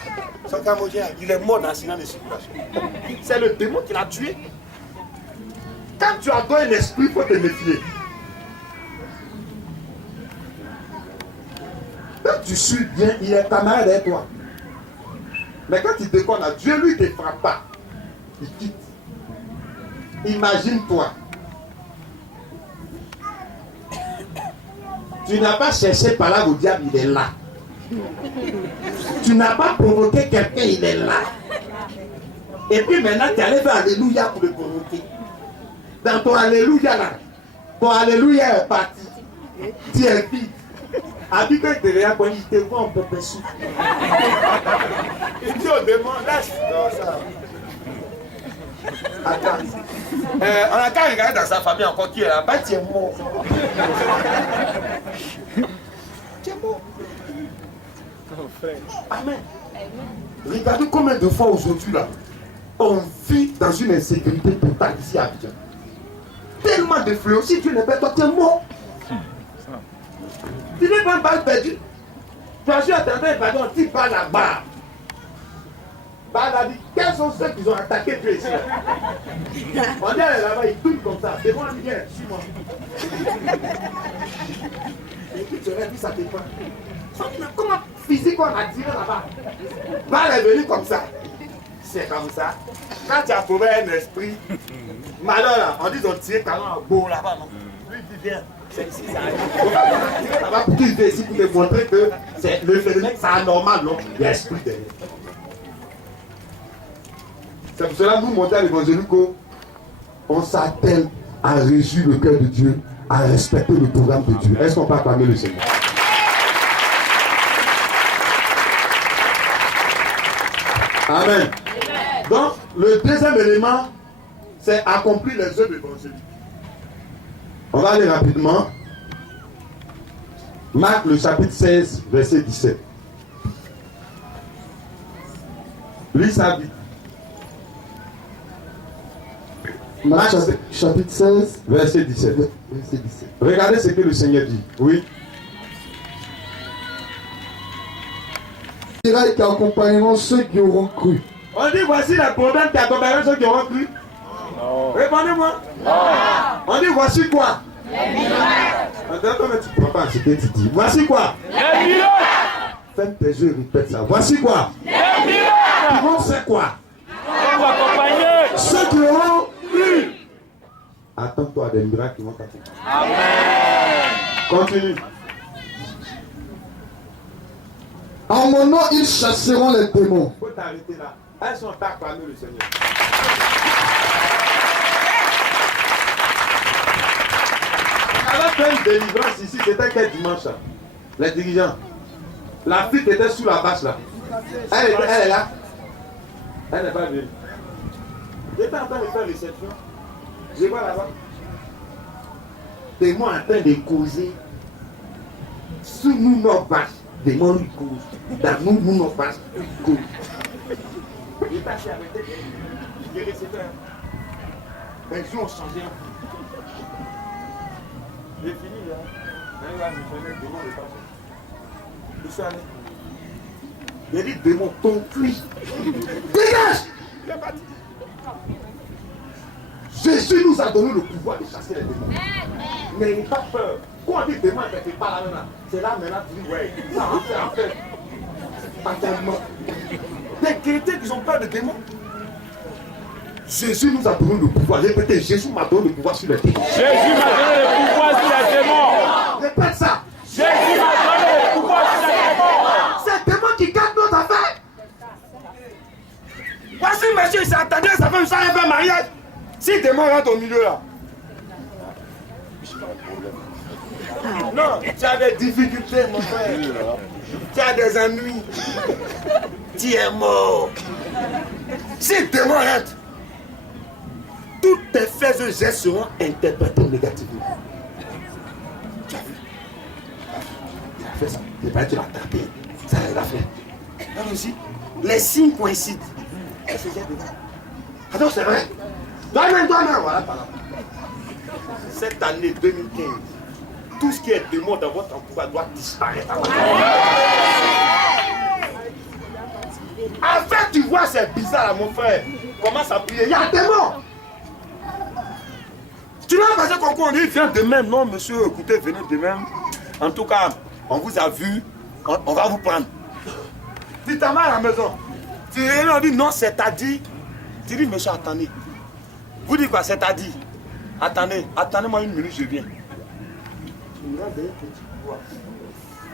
Son Cambodgien, il est mort dans l'accident de circulation. C'est le démon qui l'a tué. Quand tu as donné l'esprit, il faut te méfier. Quand tu suis bien, il est camarade avec toi. Mais quand il déconne à Dieu, lui, ne te frappe pas. Il quitte. Imagine-toi. Tu n'as pas cherché par là où le diable, il est là. Tu n'as pas provoqué quelqu'un, il est là. Et puis maintenant, tu es allé faire Alléluia pour le provoquer. Dans ton Alléluia là, ton Alléluia est parti. Tu es vide. Abi quand il te regarde, il te voit en peu sous. Il dit au démon, lâche ça. Attends. On a qu'à regarder dans sa famille encore qui est là-bas, tu es mort. Tu es mort. Amen. Regardez combien de fois aujourd'hui là, on vit dans une insécurité totale ici à Abidjan. Tellement de fléaux, si Dieu n'est pas toi, tu es mort. Tu n'es pas une balle perdue. Tu as su attendre un ballon, tu vas là-bas. Bah, elle a dit, quels sont ceux qui ont attaqué Dieu ici? On dit, elle est là-bas, il tourne comme ça. Devant lui, viens, suis-moi. Et puis tu aurais dit, ça dépend. Comment physique on a tiré là-bas? Bah, elle est venue comme ça. C'est comme ça. Quand tu as trouvé un esprit, malheur là, on dit, ils ont tiré talent beau là-bas, non? Lui, il dit, viens. C'est ici, ça arrive. Là-bas, pour qu'il vienne ici, pour te montrer que c'est le phénomène, c'est anormal, non? Il y a esprit derrière. C'est pour cela que nous, montons à l'évangélique, on s'attelle à réjouir le cœur de Dieu, à respecter le programme de Dieu. Est-ce qu'on peut acclamer le Seigneur? Amen. Donc, le deuxième élément, c'est accomplir les œuvres évangéliques. On va aller rapidement. Marc, le chapitre 16, verset 17. Lis ça vite. Marc chapitre 16, verset 17. verset 17. Regardez ce que le Seigneur dit. Oui. Qui accompagneront ceux qui auront cru. On dit voici la problème qui accompagnera ceux qui auront cru. Répondez-moi. On dit voici quoi? Attends, mais tu ne comprends pas ce que tu dis. Voici quoi? Les miracles. Faites tes yeux et répète ça. Voici quoi? Les miracles. Tout le monde sait quoi? Ceux qui auront cru. Attends-toi à des miracles qui vont t'accompagner. Amen. Continue. En mon nom, ils chasseront les démons. Il faut t'arrêter là. Elles sont à acclamer le Seigneur. On avait fait une délivrance ici, c'était quel dimanche là? Les dirigeants. La fille qui était sous la bâche là. Elle est là. Elle n'est pas venue. J'étais en train de faire réception. Je vois là-bas. Des mots en train de causer. Sous nous, nos vaches. Des mots lui causent. Dans nous, nos vaches, lui causent. Il est passé avec elle. Il est resté là. Les gens ont changé un peu. J'ai fini là. Un gars me connaît, démon n'est pas fait. Il s'est allé. Il a dit démon, ton cuit. Dégage! Il est parti. Jésus nous a donné le pouvoir de chasser les démons. Mais n'ayez pas peur. Quand on dit démon, elle ne fait pas là maintenant. C'est là maintenant tu dis, ouais, ça va faire en fait. Attends-moi. Des chrétiens qui ont peur de démons. Jésus nous a donné le pouvoir. Répétez, Jésus m'a donné le pouvoir sur les démons. Jésus m'a donné le pouvoir sur les démons. Répète ça. Jésus m'a donné le pouvoir sur les démons. C'est le démon qui garde notre affaire. Voici monsieur, il s'attendait, ça fait un mariage. Si le démon rentre au milieu là. Non, tu as des difficultés, mon frère. Tu as des ennuis. Tu es mort. Si le démon rentre, toutes tes faits et gestes seront interprétés négativement. Tu as vu? Il a fait ça. Il va te l'attraper. Ça, il a fait. Là aussi, les signes coïncident. Attends, c'est vrai? Toi-même, voilà, par là. Cette année 2015, tout ce qui est démon dans votre pouvoir doit disparaître. En fait, tu vois, c'est bizarre, là, mon frère. Commence à prier. Il y a un démon. Tu n'as pas passé concours, on dit, viens demain. Non, monsieur, écoutez, venez demain. En tout cas, on vous a vu, on va vous prendre. Dis ta main à la maison. Tu on dit, non, c'est-à-dire. Tu dis, monsieur, attendez. Vous dites quoi, c'est-à-dire? Attendez-moi une minute, je viens.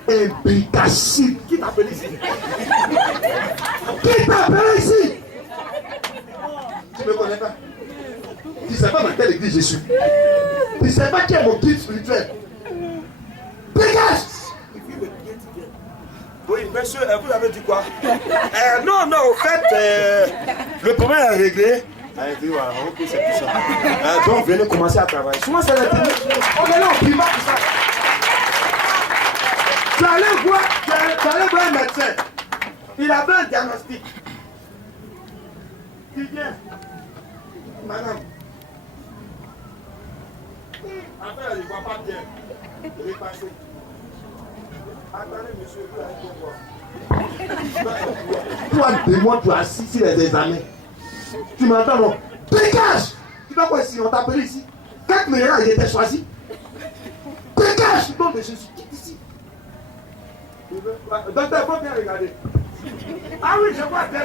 Imbécile. Qui t'appelle ici? Qui t'appelle ici? Tu ne me connais pas? Tu ne sais pas dans quelle église je suis. Tu ne sais pas qui est mon guide spirituel. Dégage! Oui, monsieur, vous avez dit quoi? Non, au fait, le problème est réglé. Allez, voilà, on peut c'est tout ça. Donc, venez commencer à travailler. Souvent, c'est on est là au primat, tout ça. Tu allais voir un médecin. Il avait un diagnostic. Il vient. Madame. Après, il ne voit pas bien. Il est passé. Attendez, monsieur, vous allez Toi, démon, tu as assis sur les examens. Tu m'entends, non? Dégage! Tu vois quoi ici? On t'a appelé ici. 4 milliards, il était choisi. Dégage! Non, mais je suis quitte ici. Docteur, il faut bien regarder. Ah oui, je vois bien.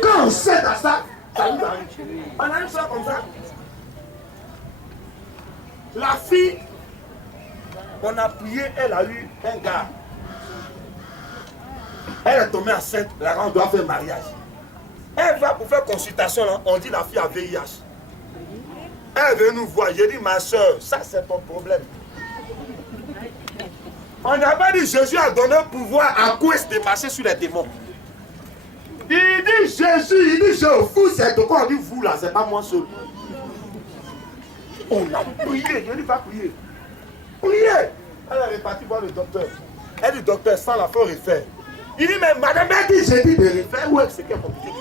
Quand on cède à ça, ça nous arrive. On arrive ça comme ça. La fille, on a prié, elle a eu un gars. Elle est tombée enceinte, la reine doit faire mariage. Elle va pour faire consultation, là, on dit la fille a VIH. Elle veut nous voir, j'ai dit ma soeur, ça c'est ton problème. On n'a pas dit Jésus a donné le pouvoir à quoi se dépasser sur les démons. Il dit Jésus, il dit je vous, c'est de quoi on dit vous là, c'est pas moi seul. On a prié, je dis pas prier. Prier. Elle est repartie voir le docteur. Elle dit docteur, sans la faire refaire. Il dit mais madame, elle dit j'ai dit de refaire. Ouais, c'est quel compliqué.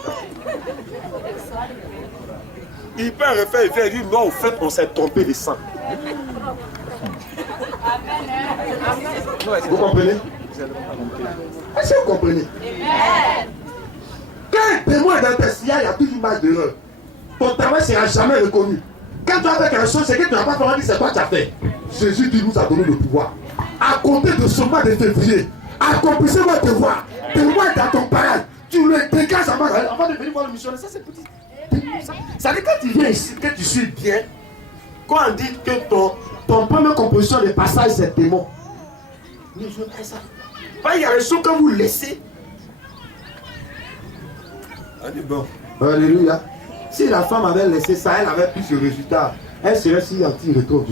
Il peut refaire, il fait, il dit non, au fait, on s'est trompé de sang. Vous comprenez? Est-ce que vous comprenez? Quand un témoin est dans tes sillage, il y a toujours mal d'erreur. Ton travail ne sera jamais reconnu. Quand tu as fait quelque chose, c'est que tu n'as pas fait, on dit c'est toi qui as fait. Jésus dit, nous a donné le pouvoir. À compter de ce mois de février, accomplissez votre devoir. Témoin dans ton parage. Tu le dégages avant de venir voir le missionnaire. Ça, c'est petit. Ça veut dire quand tu viens ici, que tu suis bien, quand on dit que ton première composition de passage, c'est démon. Mais je fais ça. Il y a des choses que vous laissez. Allez, bon. Alléluia. Si la femme avait laissé ça, elle avait plus de résultats. Elle serait si anti-retour.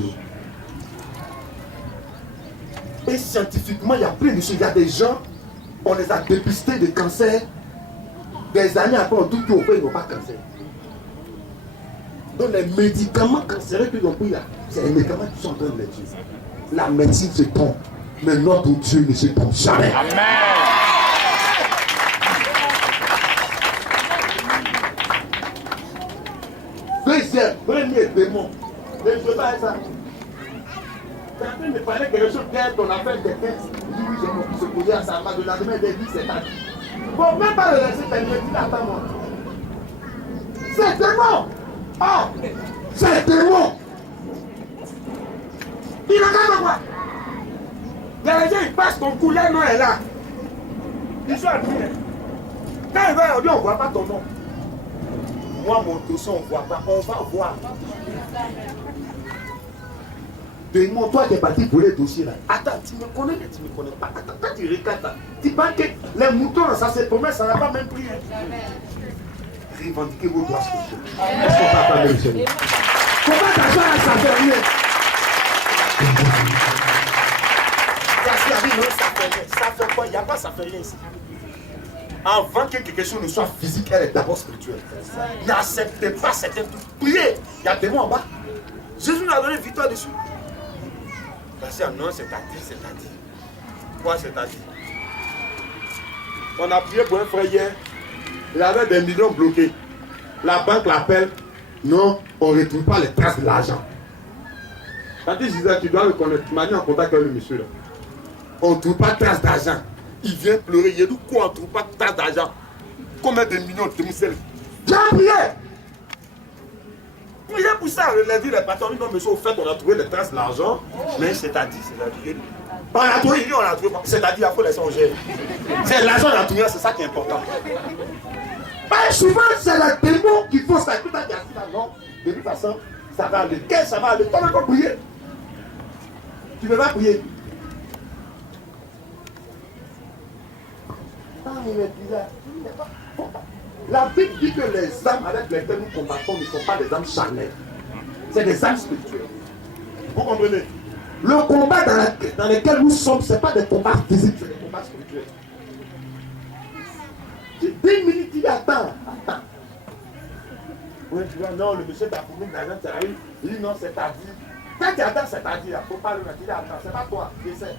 Et scientifiquement, il y a plein de choses. Il y a des gens, on les a dépistés de cancer. Des années après, on dit qu'ils n'ont pas cancer. Donc les médicaments cancéreux qu'ils ont pris là, c'est les médicaments qui sont en train de les tuer. La médecine se trompe, mais notre Dieu ne se trompe jamais. Amen. Deuxième, premier démon. Je ne sais pas ça. Quand tu me parlais quelque chose d'aide, on a fait des tests. Je dis oui, j'ai mon fils se poser à sa main de la demain des vies, c'est ta vie. Bon, même pas le laisser terminer, dis attends-moi. C'est démon. Oh, c'est démon. Il regarde quoi? Les gens, ils passent ton coup, leur nom est là. Ils sont admirés. Quand ils vont dire, on ne voit pas ton nom. Moi, mon dossier, on ne voit pas. On va voir. Démon, toi, tu es parti pour les dossiers là. Attends, tu me connais, mais tu ne me connais pas. Attends, quand tu regardes, tu penses que les moutons, ça c'est promet, ça n'a pas même pris. Revendiquez vos droits sociaux. Est-ce qu'on va parler de ça? Comment t'as ça, ça fait rien? Ça fait quoi? Il n'y a pas ça fait rien ici. Avant que quelque chose ne soit physique, elle est d'abord spirituelle. N'acceptez pas certains trucs. Priez. Il y a des mots en bas. Jésus nous a donné victoire dessus. Parce que non, c'est-à-dire. Quoi, c'est-à-dire? On a prié pour un frère hier. Il avait des millions bloqués. La banque l'appelle. Non, on ne retrouve pas les traces de l'argent. Quand tu disais, tu dois le connaître. Tu m'as mis en contact avec le monsieur là. On ne trouve pas de traces d'argent. Il vient pleurer. Il dit quoi, on ne trouve pas de traces d'argent? Combien de millions de mousselles? J'ai prié. Priez pour ça. Les villes, les patrons, non, monsieur, au fait, on a trouvé les traces de l'argent. Mais c'est-à-dire. On a trouvé, on a trouvé. C'est-à-dire, il faut laisser on gère. C'est l'argent qu'on a trouvé, c'est ça qui est important. Pas souvent, c'est le démon qu'il faut ça. Tout à fait, non. De toute façon, ça va aller. Qu'est-ce que ça va aller? Toi, tu vas prier. Tu ne veux pas prier. Ah, il est bizarre. La Bible dit que les âmes avec lesquelles nous combattons ne sont pas des âmes charnelles. C'est des âmes spirituelles. Vous comprenez? Le combat dans lequel nous sommes, ce n'est pas des combats physiques, c'est des combats spirituels. 10 minutes, il attend. Attends. Oui, tu vois, non, le monsieur t'a promis l'argent, tu arrives. Il dit non, c'est-à-dire. Quand tu attends, c'est-à-dire, il ne faut pas le mettre. Il dit attends, c'est pas toi, j'essaie.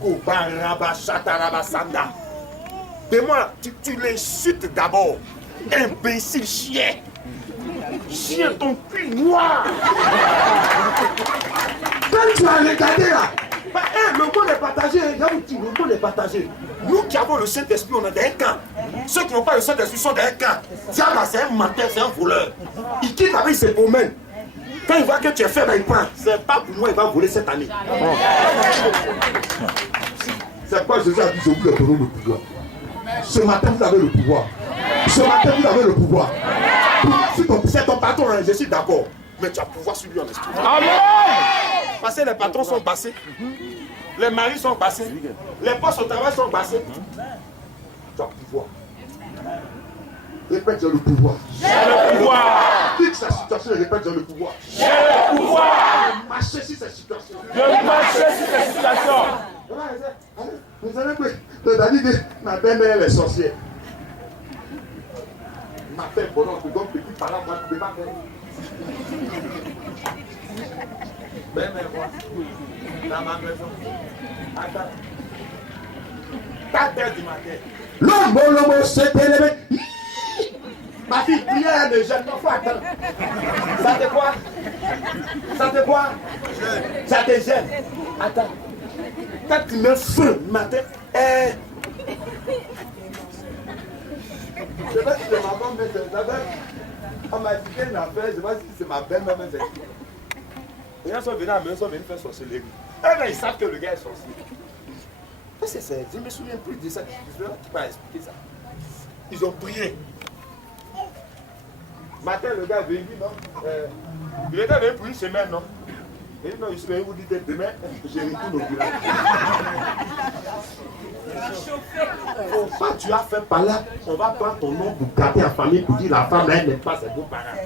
Kobaraba, chataraba, sanda. Dis-moi, tu les chutes d'abord. Imbécile chien. Chien, ton cul noir. Quand tu as regardé là, bah, le monde est partagé. Le monde est partagé. Nous qui avons le Saint-Esprit, on est dans un camp. Ceux qui n'ont pas le Saint-Esprit sont dans un camp. Diable, c'est un menteur, c'est un voleur. Il quitte avec ses promènes. Quand il voit que tu es fait, il prend. C'est pas pour moi, il va voler cette année. C'est quoi Jésus a dit, je vous ai donné le pouvoir. Ce matin, vous avez le pouvoir. Ce matin, vous avez le pouvoir. C'est ton patron, je suis d'accord. Mais tu as pouvoir sur lui en esprit. Amen. Parce que les patrons sont passés. Les maris sont passés. Les postes au travail sont passés. Tu as pouvoir. Répète, j'ai le pouvoir. J'ai le pouvoir. Fixe sa situation et répète, j'ai le pouvoir. J'ai le pouvoir. Je marcher sur cette situation. Je marcher sur cette situation. Vous savez que David, ma belle-mère est sorcière. Ma belle bonhomme, donc petit par là, moi je ne peux pas faire. Belle-mère, moi, dans ma maison. Attends. 4 heures du matin. L'homme s'est élevé. Ma fille, prière ne jette pas, faut attendre. Ça te quoi? Ça te quoi? Ça te gêne. Attends. Quand tu mets feu le matin, je sais pas si c'est ma maman, mais on m'a dit qu'elle n'a fait, je ne sais pas si c'est ma belle-mère, mais c'est qui. Les gens sont venus à la maison, sont venus faire sorcellerie. Ils savent que le gars est sorcier. Je me souviens plus de ça. Je vais expliquer ça. Ils ont prié. Matin, le gars vient, il dit non. Il était venu pour une semaine, non? Il dit non, je suis venu vous dire demain, je retourne au village. Faut pas, tu as fait par là, on va prendre ton nom pour garder en famille pour dire la femme, elle n'aime pas ses beaux-parents.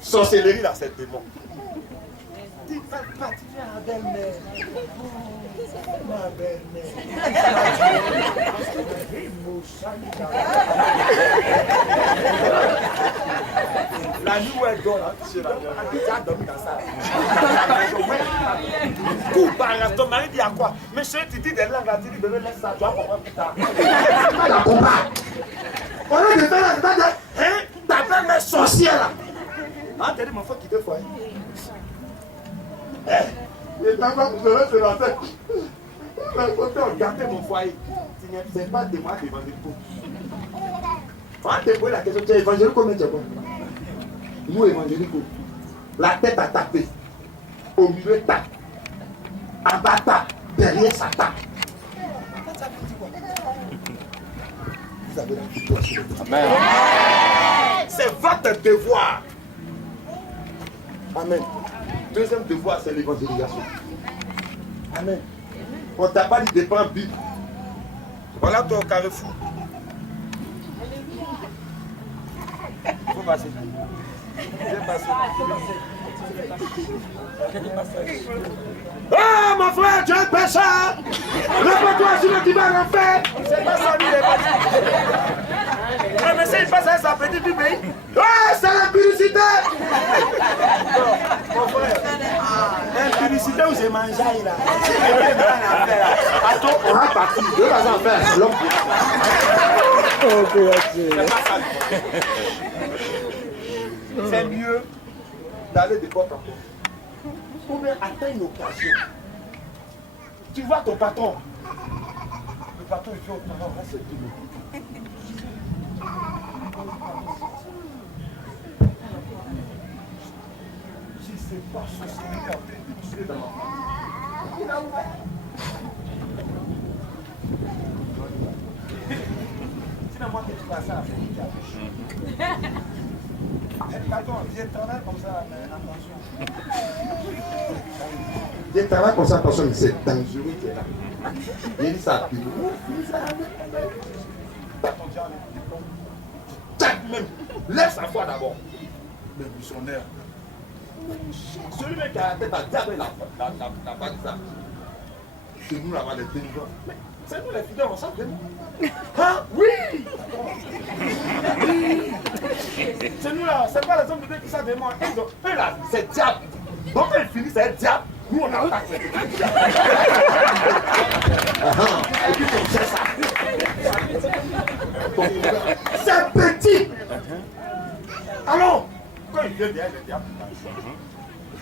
Sorcellerie là, c'est démon. Tu fais pas, tu viens à belle-mère. Ma belle-mère. La nuit où elle dort, là, tu as dormi dans ça. Ton mari dit à quoi? Mais chérie, tu dis des langues là, tu dis bébé, laisse ça, tu vas comprendre plus tard. Pas la combat. On est de faire la combat. Ta belle-mère sorcière là. Ah, t'as dit mon frère qui te foyer. Et ta femme, je vais te lancer. Mais quand tu as gardé mon foyer, tu ne sais pas de moi évangélico. On va te poser la question, tu es évangélico combien tu es bon? Nous évangélico. La tête a tapé. Au milieu tape. En bas tape. Derrière ça tape. Vous avez la victoire sur le terrain. Amen. C'est votre devoir. Amen. Deuxième devoir, c'est l'évangélisation. Amen. On t'a pas dit de prendre Bible. Voilà ton carrefour. Faut passer. Viens passer. Ah, mon frère, tu es un pécheur. Réponds-toi sur le divan en fait. C'est pas ça, lui, il est pas dit. Mais c'est il passe à sa petite Bible. Ah, c'est l'impudicité. Mon frère, l'impudicité où j'ai mangé là. Attends, on va partir. Deux vas en faire. C'est mieux d'aller de porte en porte. Ou bien atteindre une occasion. Tu vois ton patron. Le patron il fait autrement, on va se dire. Si c'est pas société en train de tuer dans l'enfant. Il a ouvert. Sinon moi que tu passes à faire. Pardon, viens travailler comme ça, mais attention. Viens travailler comme ça, attention, mais c'est dangereux qui est là. Il dit ça, puis même, lève sa foi d'abord. Le missionnaire. Celui qui a la tête à diable, la bague ça. C'est nous là-bas les délivrants. C'est nous les fidèles, on s'en fait. Hein? Oui! C'est nous là, c'est pas les hommes de Dieu qui savent des mots. Eux là, c'est diable. Donc quand ils finissent, c'est diable. Nous on attaque. Et puis on sait ça. C'est petit. Alors, quand il vient derrière le diable,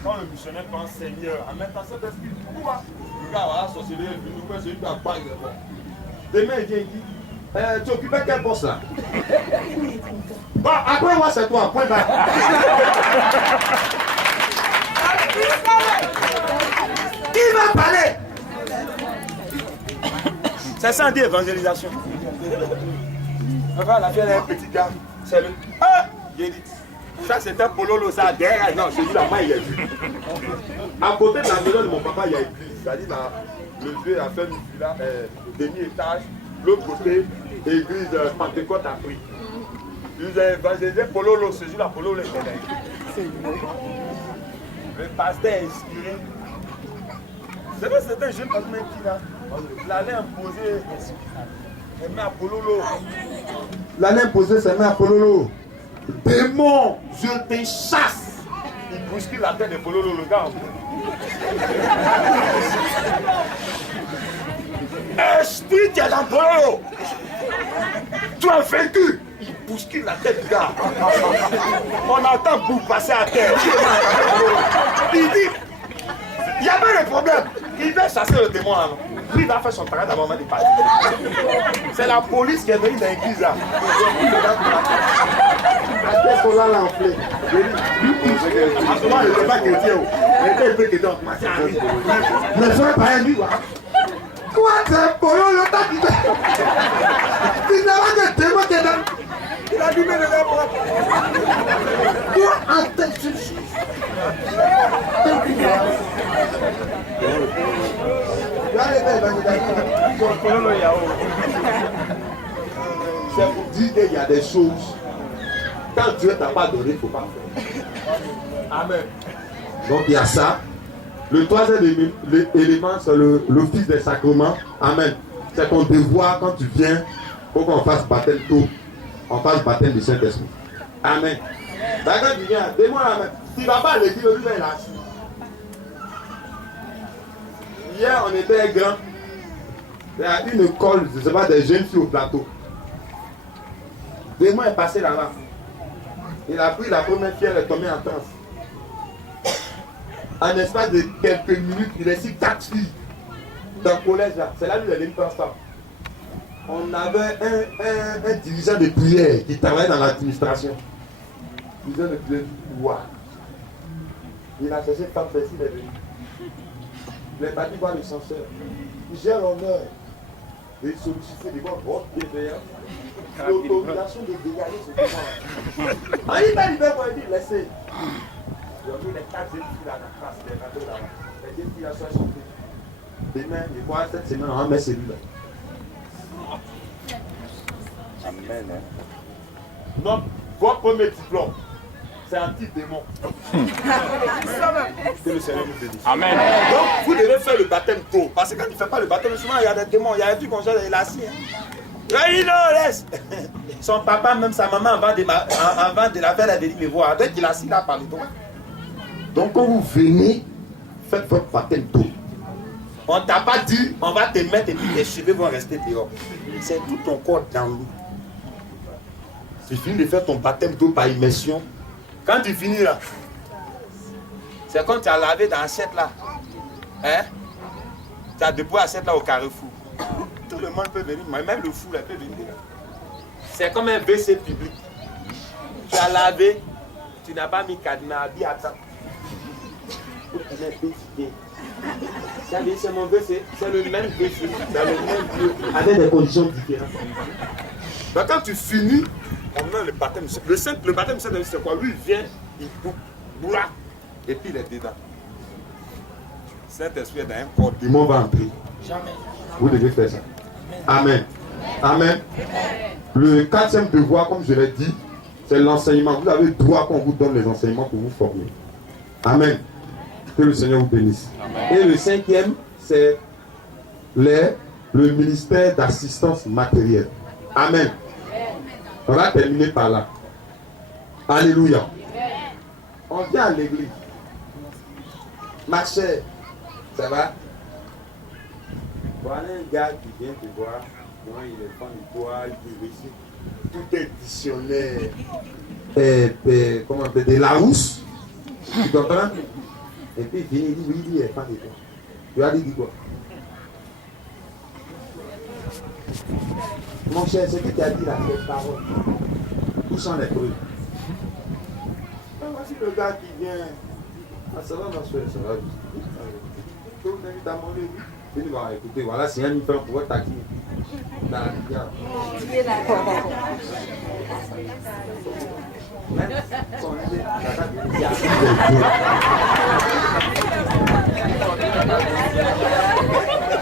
quand le missionnaire pense Seigneur, en même temps, cet esprit, pourquoi? Le gars va associer les filles, nous celui qui a pas il est bon. Demain, il vient, il dit, tu occupais quel poste là? Bon, après moi, c'est toi, point barre. Qui va parler? C'est ça, on dit évangélisation. Enfin, la fille, elle est un petit gars. C'est le. Ah! J'ai dit. Ça c'était Pololo, ça derrière. Non, j'ai dit la main, il y a vu. À côté de la maison de mon papa, il y a église. C'est-à-dire le vieux a fait une villa, demi-étage. L'autre côté, église Pentecôte a pris. Ils ont évangélisé Pololo, ce jour-là, Pololo est là. Le pasteur est inspiré. C'est vrai, c'était un jeune pasteur qui là. L'allait imposer. Elle met à Pololo. L'allait imposer, c'est met à Pololo. Démon, je te chasse. Il bouscule la tête de Pololo, le gars. Esprit, tu es dans Pololo. Tu as vaincu. Il bouscule la tête du gars. On entend pour passer à terre. Il dit, il n'y a pas de problème. Il va chasser le démon là. Lui, il va faire son travail d'avant de partir. C'est la police qui est venue dans l'église là. La tête qu'on l'a enflée. À ce moment, il n'était pas chrétien. Il était un peu chrétien. Mais ça va pas lui. Quoi, c'est Pololo, t'as dit? Tu n'as pas que a allumé le verre propre. Toi, en tête, c'est pour dire qu'il y a des choses, quand Dieu t'a pas donné, il ne faut pas faire. Amen. Donc il y a ça. Le troisième élément, c'est l'office des sacrements. Amen. C'est ton devoir quand tu viens, pour qu'on fasse baptême tôt. On fasse baptême du Saint-Esprit. Amen. Quand tu viens, dis-moi amen. Si tu ne vas pas à l'église, le est là. Hier, on était grand. Il y a une école, je ne sais pas, des jeunes filles au plateau. Démon est passé là-bas. Il a pris la première fille, elle est tombée en transe. En espace de quelques minutes, il a reçu 4 filles dans le collège là. C'est là où il est venu faire ça. On avait un dirigeant de prière qui travaillait dans l'administration. Dirigeant de prière du pouvoir. Il a cherché tant de personnes, il est venu. Il est parti voir le censeur. J'ai l'honneur de solliciter des votes votre bienveillance. L'autorisation de dégager ce pouvoir. Ah, il t'a libéré pour lui dire, laissez. Ils ont mis les 4 jeunes filles là dans la classe, les radeaux là-bas. Les jeunes filles là sont chantées. Demain, il voit cette semaine, on va mettre celui-là. Amen. Non, votre premier diplôme, c'est anti-démon. Que le Seigneur nous bénisse. Amen. Donc, vous devez faire le baptême tôt. Parce que quand tu ne fais pas le baptême, souvent il y a des démons. Il y a un truc qu'on gère, il est assis. Il laisse. Son papa, même sa maman, avant de la faire, elle a dit, mais voilà, dès qu'il est assis là, parlez-toi. Donc, quand vous venez, faites votre baptême tôt. On ne t'a pas dit, on va te mettre et puis tes cheveux vont rester dehors. C'est tout ton corps dans l'eau. Tu finis de faire ton baptême d'eau par immersion. Quand tu finis là, c'est comme tu as lavé dans l'assiette là. Hein? Tu as déposé l'assiette là au carrefour. Tout le monde peut venir, même le fou là peut venir. C'est comme un WC public. Tu as lavé, tu n'as pas mis cadenas, dis attends. C'est mon WC, c'est le même WC, dans le même lieu, avec des conditions différentes. Donc quand tu finis, on met le baptême. Le baptême, c'est quoi? Lui, il vient, il boula, et puis il est dedans. Saint-Esprit est dans un corps, le démon va entrer. Jamais. Vous devez faire ça. Amen. Amen. Le quatrième devoir, comme je l'ai dit, c'est l'enseignement. Vous avez droit qu'on vous donne les enseignements pour vous former. Amen. Que le Seigneur vous bénisse. Amen. Et le cinquième, c'est le ministère d'assistance matérielle. Amen. On va terminer par là. Alléluia. On vient à l'église. Ma chère, ça va? Voilà un gars qui vient te voir. Moi, il est fan de toi, il dit tout est dictionnaire. Comment on appelle? De Larousse. Tu comprends? Et puis il vient, il dit oui, il est fan de toi. Tu vas lui dire quoi? Mon cher, ce que tu as dit là, c'est parole. Où sont les preuves? Voici le gars qui vient. Ah, ça va, ma soeur, ça va. Tu veux venir t'amender? Il va écouter, voilà, c'est un hyper pour taquiner. Dans la rivière.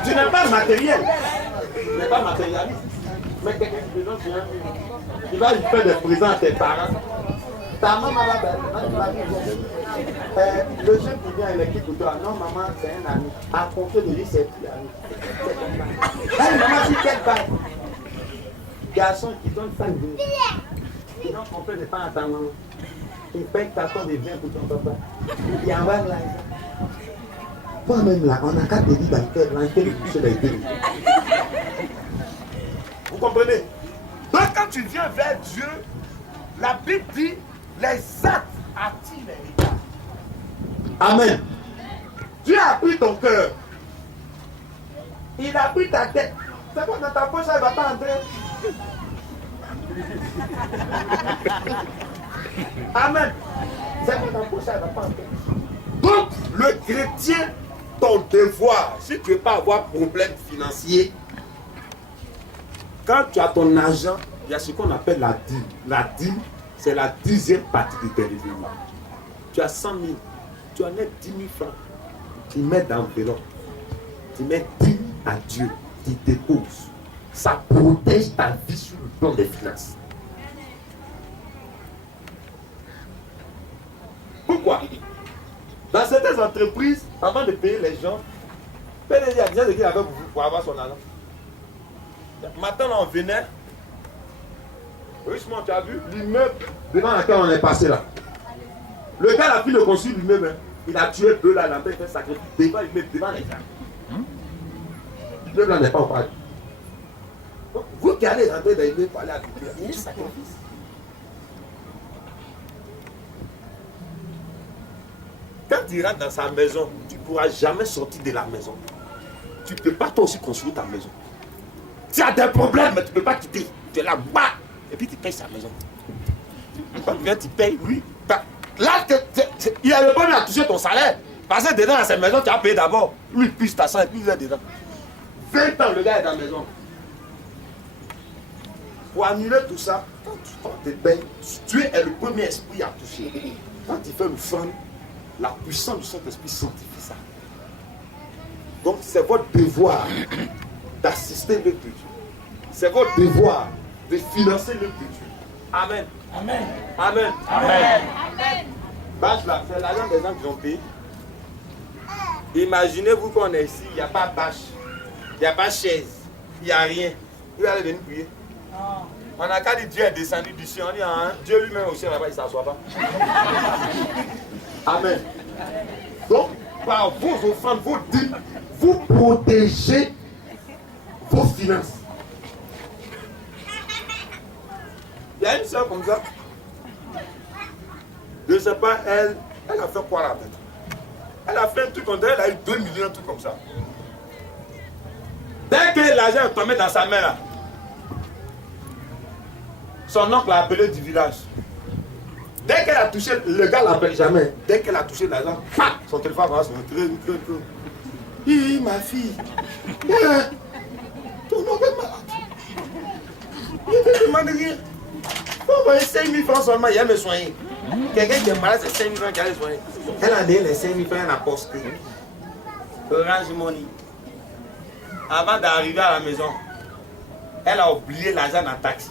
Tu n'es pas matériel. Tu n'es pas matérialiste. Mais quelqu'un qui te donne sur un mur. Il va lui faire des présents à tes parents. Ta maman va le jeune qui vient électrique pour toi, non maman c'est un ami. À compter de lui c'est plus ami. Maman si quel bail. Garçon qui donne 5 jours. Qui n'ont compris de pas à ta maman. Il paye 14 de 20 pour ton papa. Il envoie l'argent. Toi-même là, on n'a qu'à te dire dans lequel toucher les deux. Vous comprenez? Donc quand tu viens vers Dieu, la Bible dit les actes attirent les regards. Amen. Dieu a pris ton cœur. Il a pris ta tête. C'est quoi dans ta poche, elle ne va pas entrer. Amen. C'est quoi dans ta poche, elle ne va pas entrer. Donc, le chrétien, ton devoir, si tu ne veux pas avoir problème financier, quand tu as ton argent, il y a ce qu'on appelle la dîme. La dîme, c'est la 10e partie de tes revenus. Tu as 100 000, tu en as 10 000 francs. Tu mets dans l'enveloppe. Tu mets 10 à Dieu. Tu déposes. Ça protège ta vie sur le plan des finances. Pourquoi? Dans certaines entreprises, avant de payer les gens, PDG a déjà ce qu'il avait pour avoir son argent. Maintenant, on venait. Richement, tu as vu l'immeuble devant lequel on est passé là. Le gars a pris le construit l'immeuble. Hein. Il a tué deux là, il a fait un sacrifice devant l'immeuble, devant les gens. L'immeuble là n'est pas au paradis. Donc, vous qui allez rentrer dans l'immeuble pour aller à Dieu, il y a un sacrifice. Quand tu rentres dans sa maison, tu ne pourras jamais sortir de la maison. Tu ne peux pas toi aussi construire ta maison. Tu as des problèmes, mais tu ne peux pas quitter. Tu es là-bas. Et puis tu payes sa maison. Quand tu viens, tu payes, lui. Là, il a le problème à toucher ton salaire. Parce que dedans, dans cette maison, tu as payé d'abord. Lui, il puise ta sang et puis il est dedans. 20 ans, le gars est dans la maison. Pour annuler tout ça, quand tu te baignes, Dieu est le premier esprit à toucher. Quand tu fais une femme, la puissance du Saint-Esprit sanctifie ça. Donc, c'est votre devoir d'assister le Dieu. C'est votre devoir de financer le Dieu. Amen. Amen. Amen. Amen. Bâche là, c'est l'argent des gens qui ont payé. Imaginez-vous qu'on est ici, il n'y a pas bâche, il n'y a pas chaise, il n'y a rien. Vous allez venir prier. On a qu'à dire Dieu est descendu du ciel. On dit hein, Dieu lui-même au ciel là-bas, il ne s'assoit pas. Amen. Donc, par vos offrandes, vos dîmes, vous protégez vos finances. Il y a une soeur comme ça. Je ne sais pas, elle a fait quoi là-bas? Elle a fait un truc comme ça, elle a eu 2 millions, un truc comme ça. Dès que l'argent est tombé dans sa main là, son oncle l'a appelé du village. Dès qu'elle a touché, le gars l'appelle jamais. Dès qu'elle a touché l'argent, son téléphone va se montrer. Hi, ma fille. Ton oncle est malade. Il ne te demande rien. On va 5 000 francs seulement, il va me soigner. Quelqu'un qui est malade, c'est 5 000 francs qui allait soigner. Elle a donné les 5 000 francs à la poste. Orange Money. Avant d'arriver à la maison, elle a oublié l'argent dans le taxi.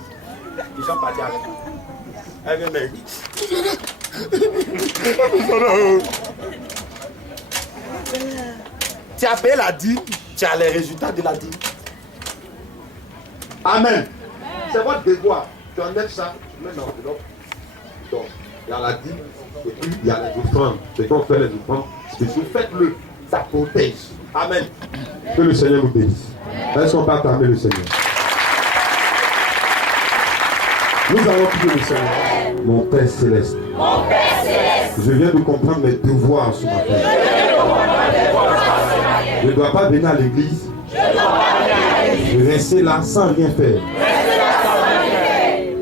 Ils sont partis avec elle. Elle vient tu as payé la dîme, tu as les résultats de la dîme. Amen. C'est votre devoir. Tu enlèves ça, tu mets dans l'enveloppe. Donc, il y a la dîme, et puis il y a les offrandes. C'est qu'on fait les offrandes. Faites-le, ça protège. Amen. Que le Seigneur vous bénisse. Est-ce qu'on peut acclamer le Seigneur? Nous allons prier le Seigneur. Mon Père Céleste. Mon Père Céleste. Je viens de comprendre mes devoirs ce matin. Je ne dois pas venir à l'église. Rester là sans rien faire.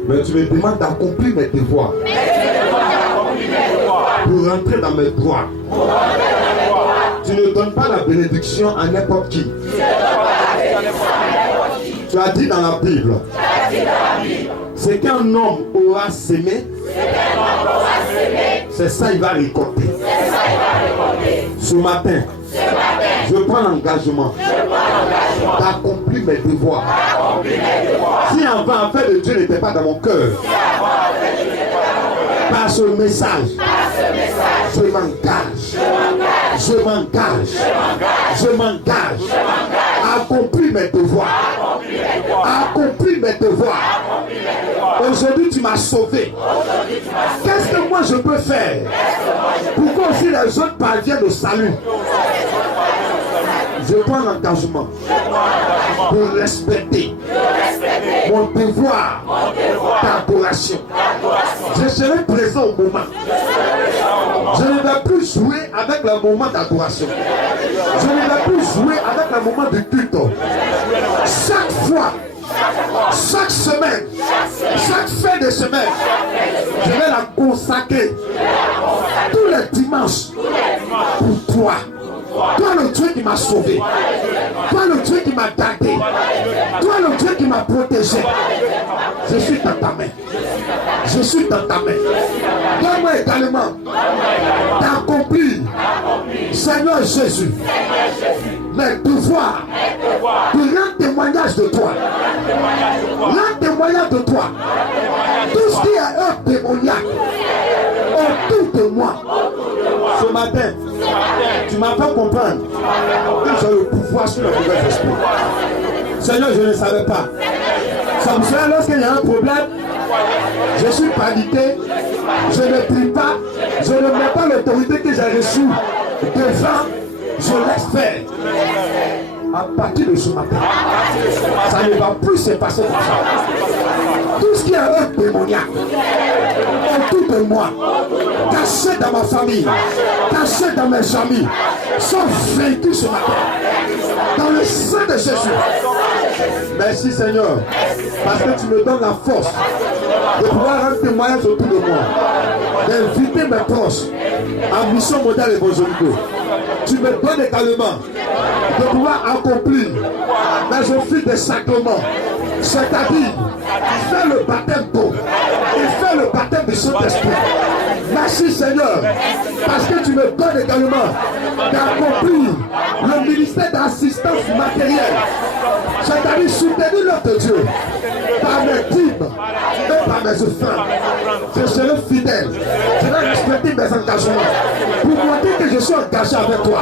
Mais tu me demandes d'accomplir mes devoirs. Pour rentrer dans mes droits. Tu ne donnes pas la bénédiction à n'importe qui. Tu as dit dans la Bible. Ce qu'un homme aura sémé, c'est ça il va récolter. Ce matin, je prends l'engagement d'accomplir mes devoirs. Si avant, affaire de Dieu n'était pas dans mon cœur, par ce message, je m'engage à accomplir mes devoirs. Accomplir mes devoirs. Aujourd'hui, tu m'as sauvé. Qu'est-ce que moi je peux faire pour que aussi les autres parviennent au salut? Je prends l'engagement pour respecter mon devoir d'adoration. Je serai présent au moment. Je ne vais plus jouer avec le moment d'adoration. Je ne vais plus jouer avec le moment de culte. Chaque fois, chaque semaine, chaque fin de semaine, je vais la consacrer tous les dimanches pour toi. Toi le Dieu qui m'a sauvé. Toi le Dieu qui m'a gardé. Toi, le Dieu qui m'a protégé, je suis dans ta main. Je suis dans ta main. Donne-moi également d'accomplir, Seigneur Jésus, mes devoirs de rendre témoignage de toi. Rendre témoignage de toi. Tout ce qui est un démoniaque autour de moi. Ce matin, tu m'as fait comprendre que j'ai le pouvoir sur le mauvais esprit. Seigneur, je ne savais pas. Ça me fait lorsqu'il y a un problème, je suis paniqué, je ne prie pas, je ne mets pas l'autorité que j'ai reçue devant, je laisse faire. À partir de ce matin, ça ne va plus se passer comme ça. Tout ce qui est un démoniaque autour de moi, caché dans ma famille, caché dans mes amis, sont vaincus ce matin. Dans le sang de Jésus. Merci Seigneur, parce que tu me donnes la force de pouvoir rendre témoignage autour de moi, d'inviter mes proches à Mission Mondiale Évangélique. Tu me donnes également de pouvoir accomplir mes offices de sacrement, c'est-à-dire faire le baptême d'eau et faire le baptême du Saint-Esprit. Merci Seigneur, parce que tu me donnes également d'accomplir le ministère d'assistance matérielle, c'est-à-dire soutenir l'œuvre de Dieu par mes dîmes et par mes offrandes. Je serai fidèle, je vais respecter mes engagements pour montrer que je suis engagé avec toi,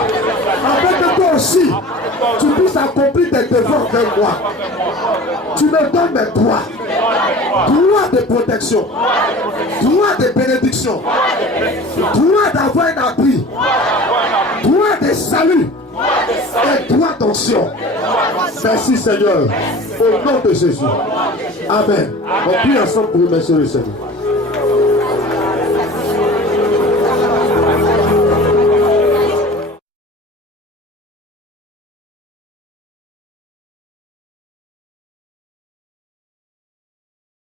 afin que toi aussi tu puisses accomplir tes devoirs avec moi. Tu me donnes mes droits, droit de protection, droit de bénédiction, droit d'avoir un abri, droit de salut et droit d'onction. Merci Seigneur, au nom de Jésus. Amen. On prie ensemble pour remercier le Seigneur.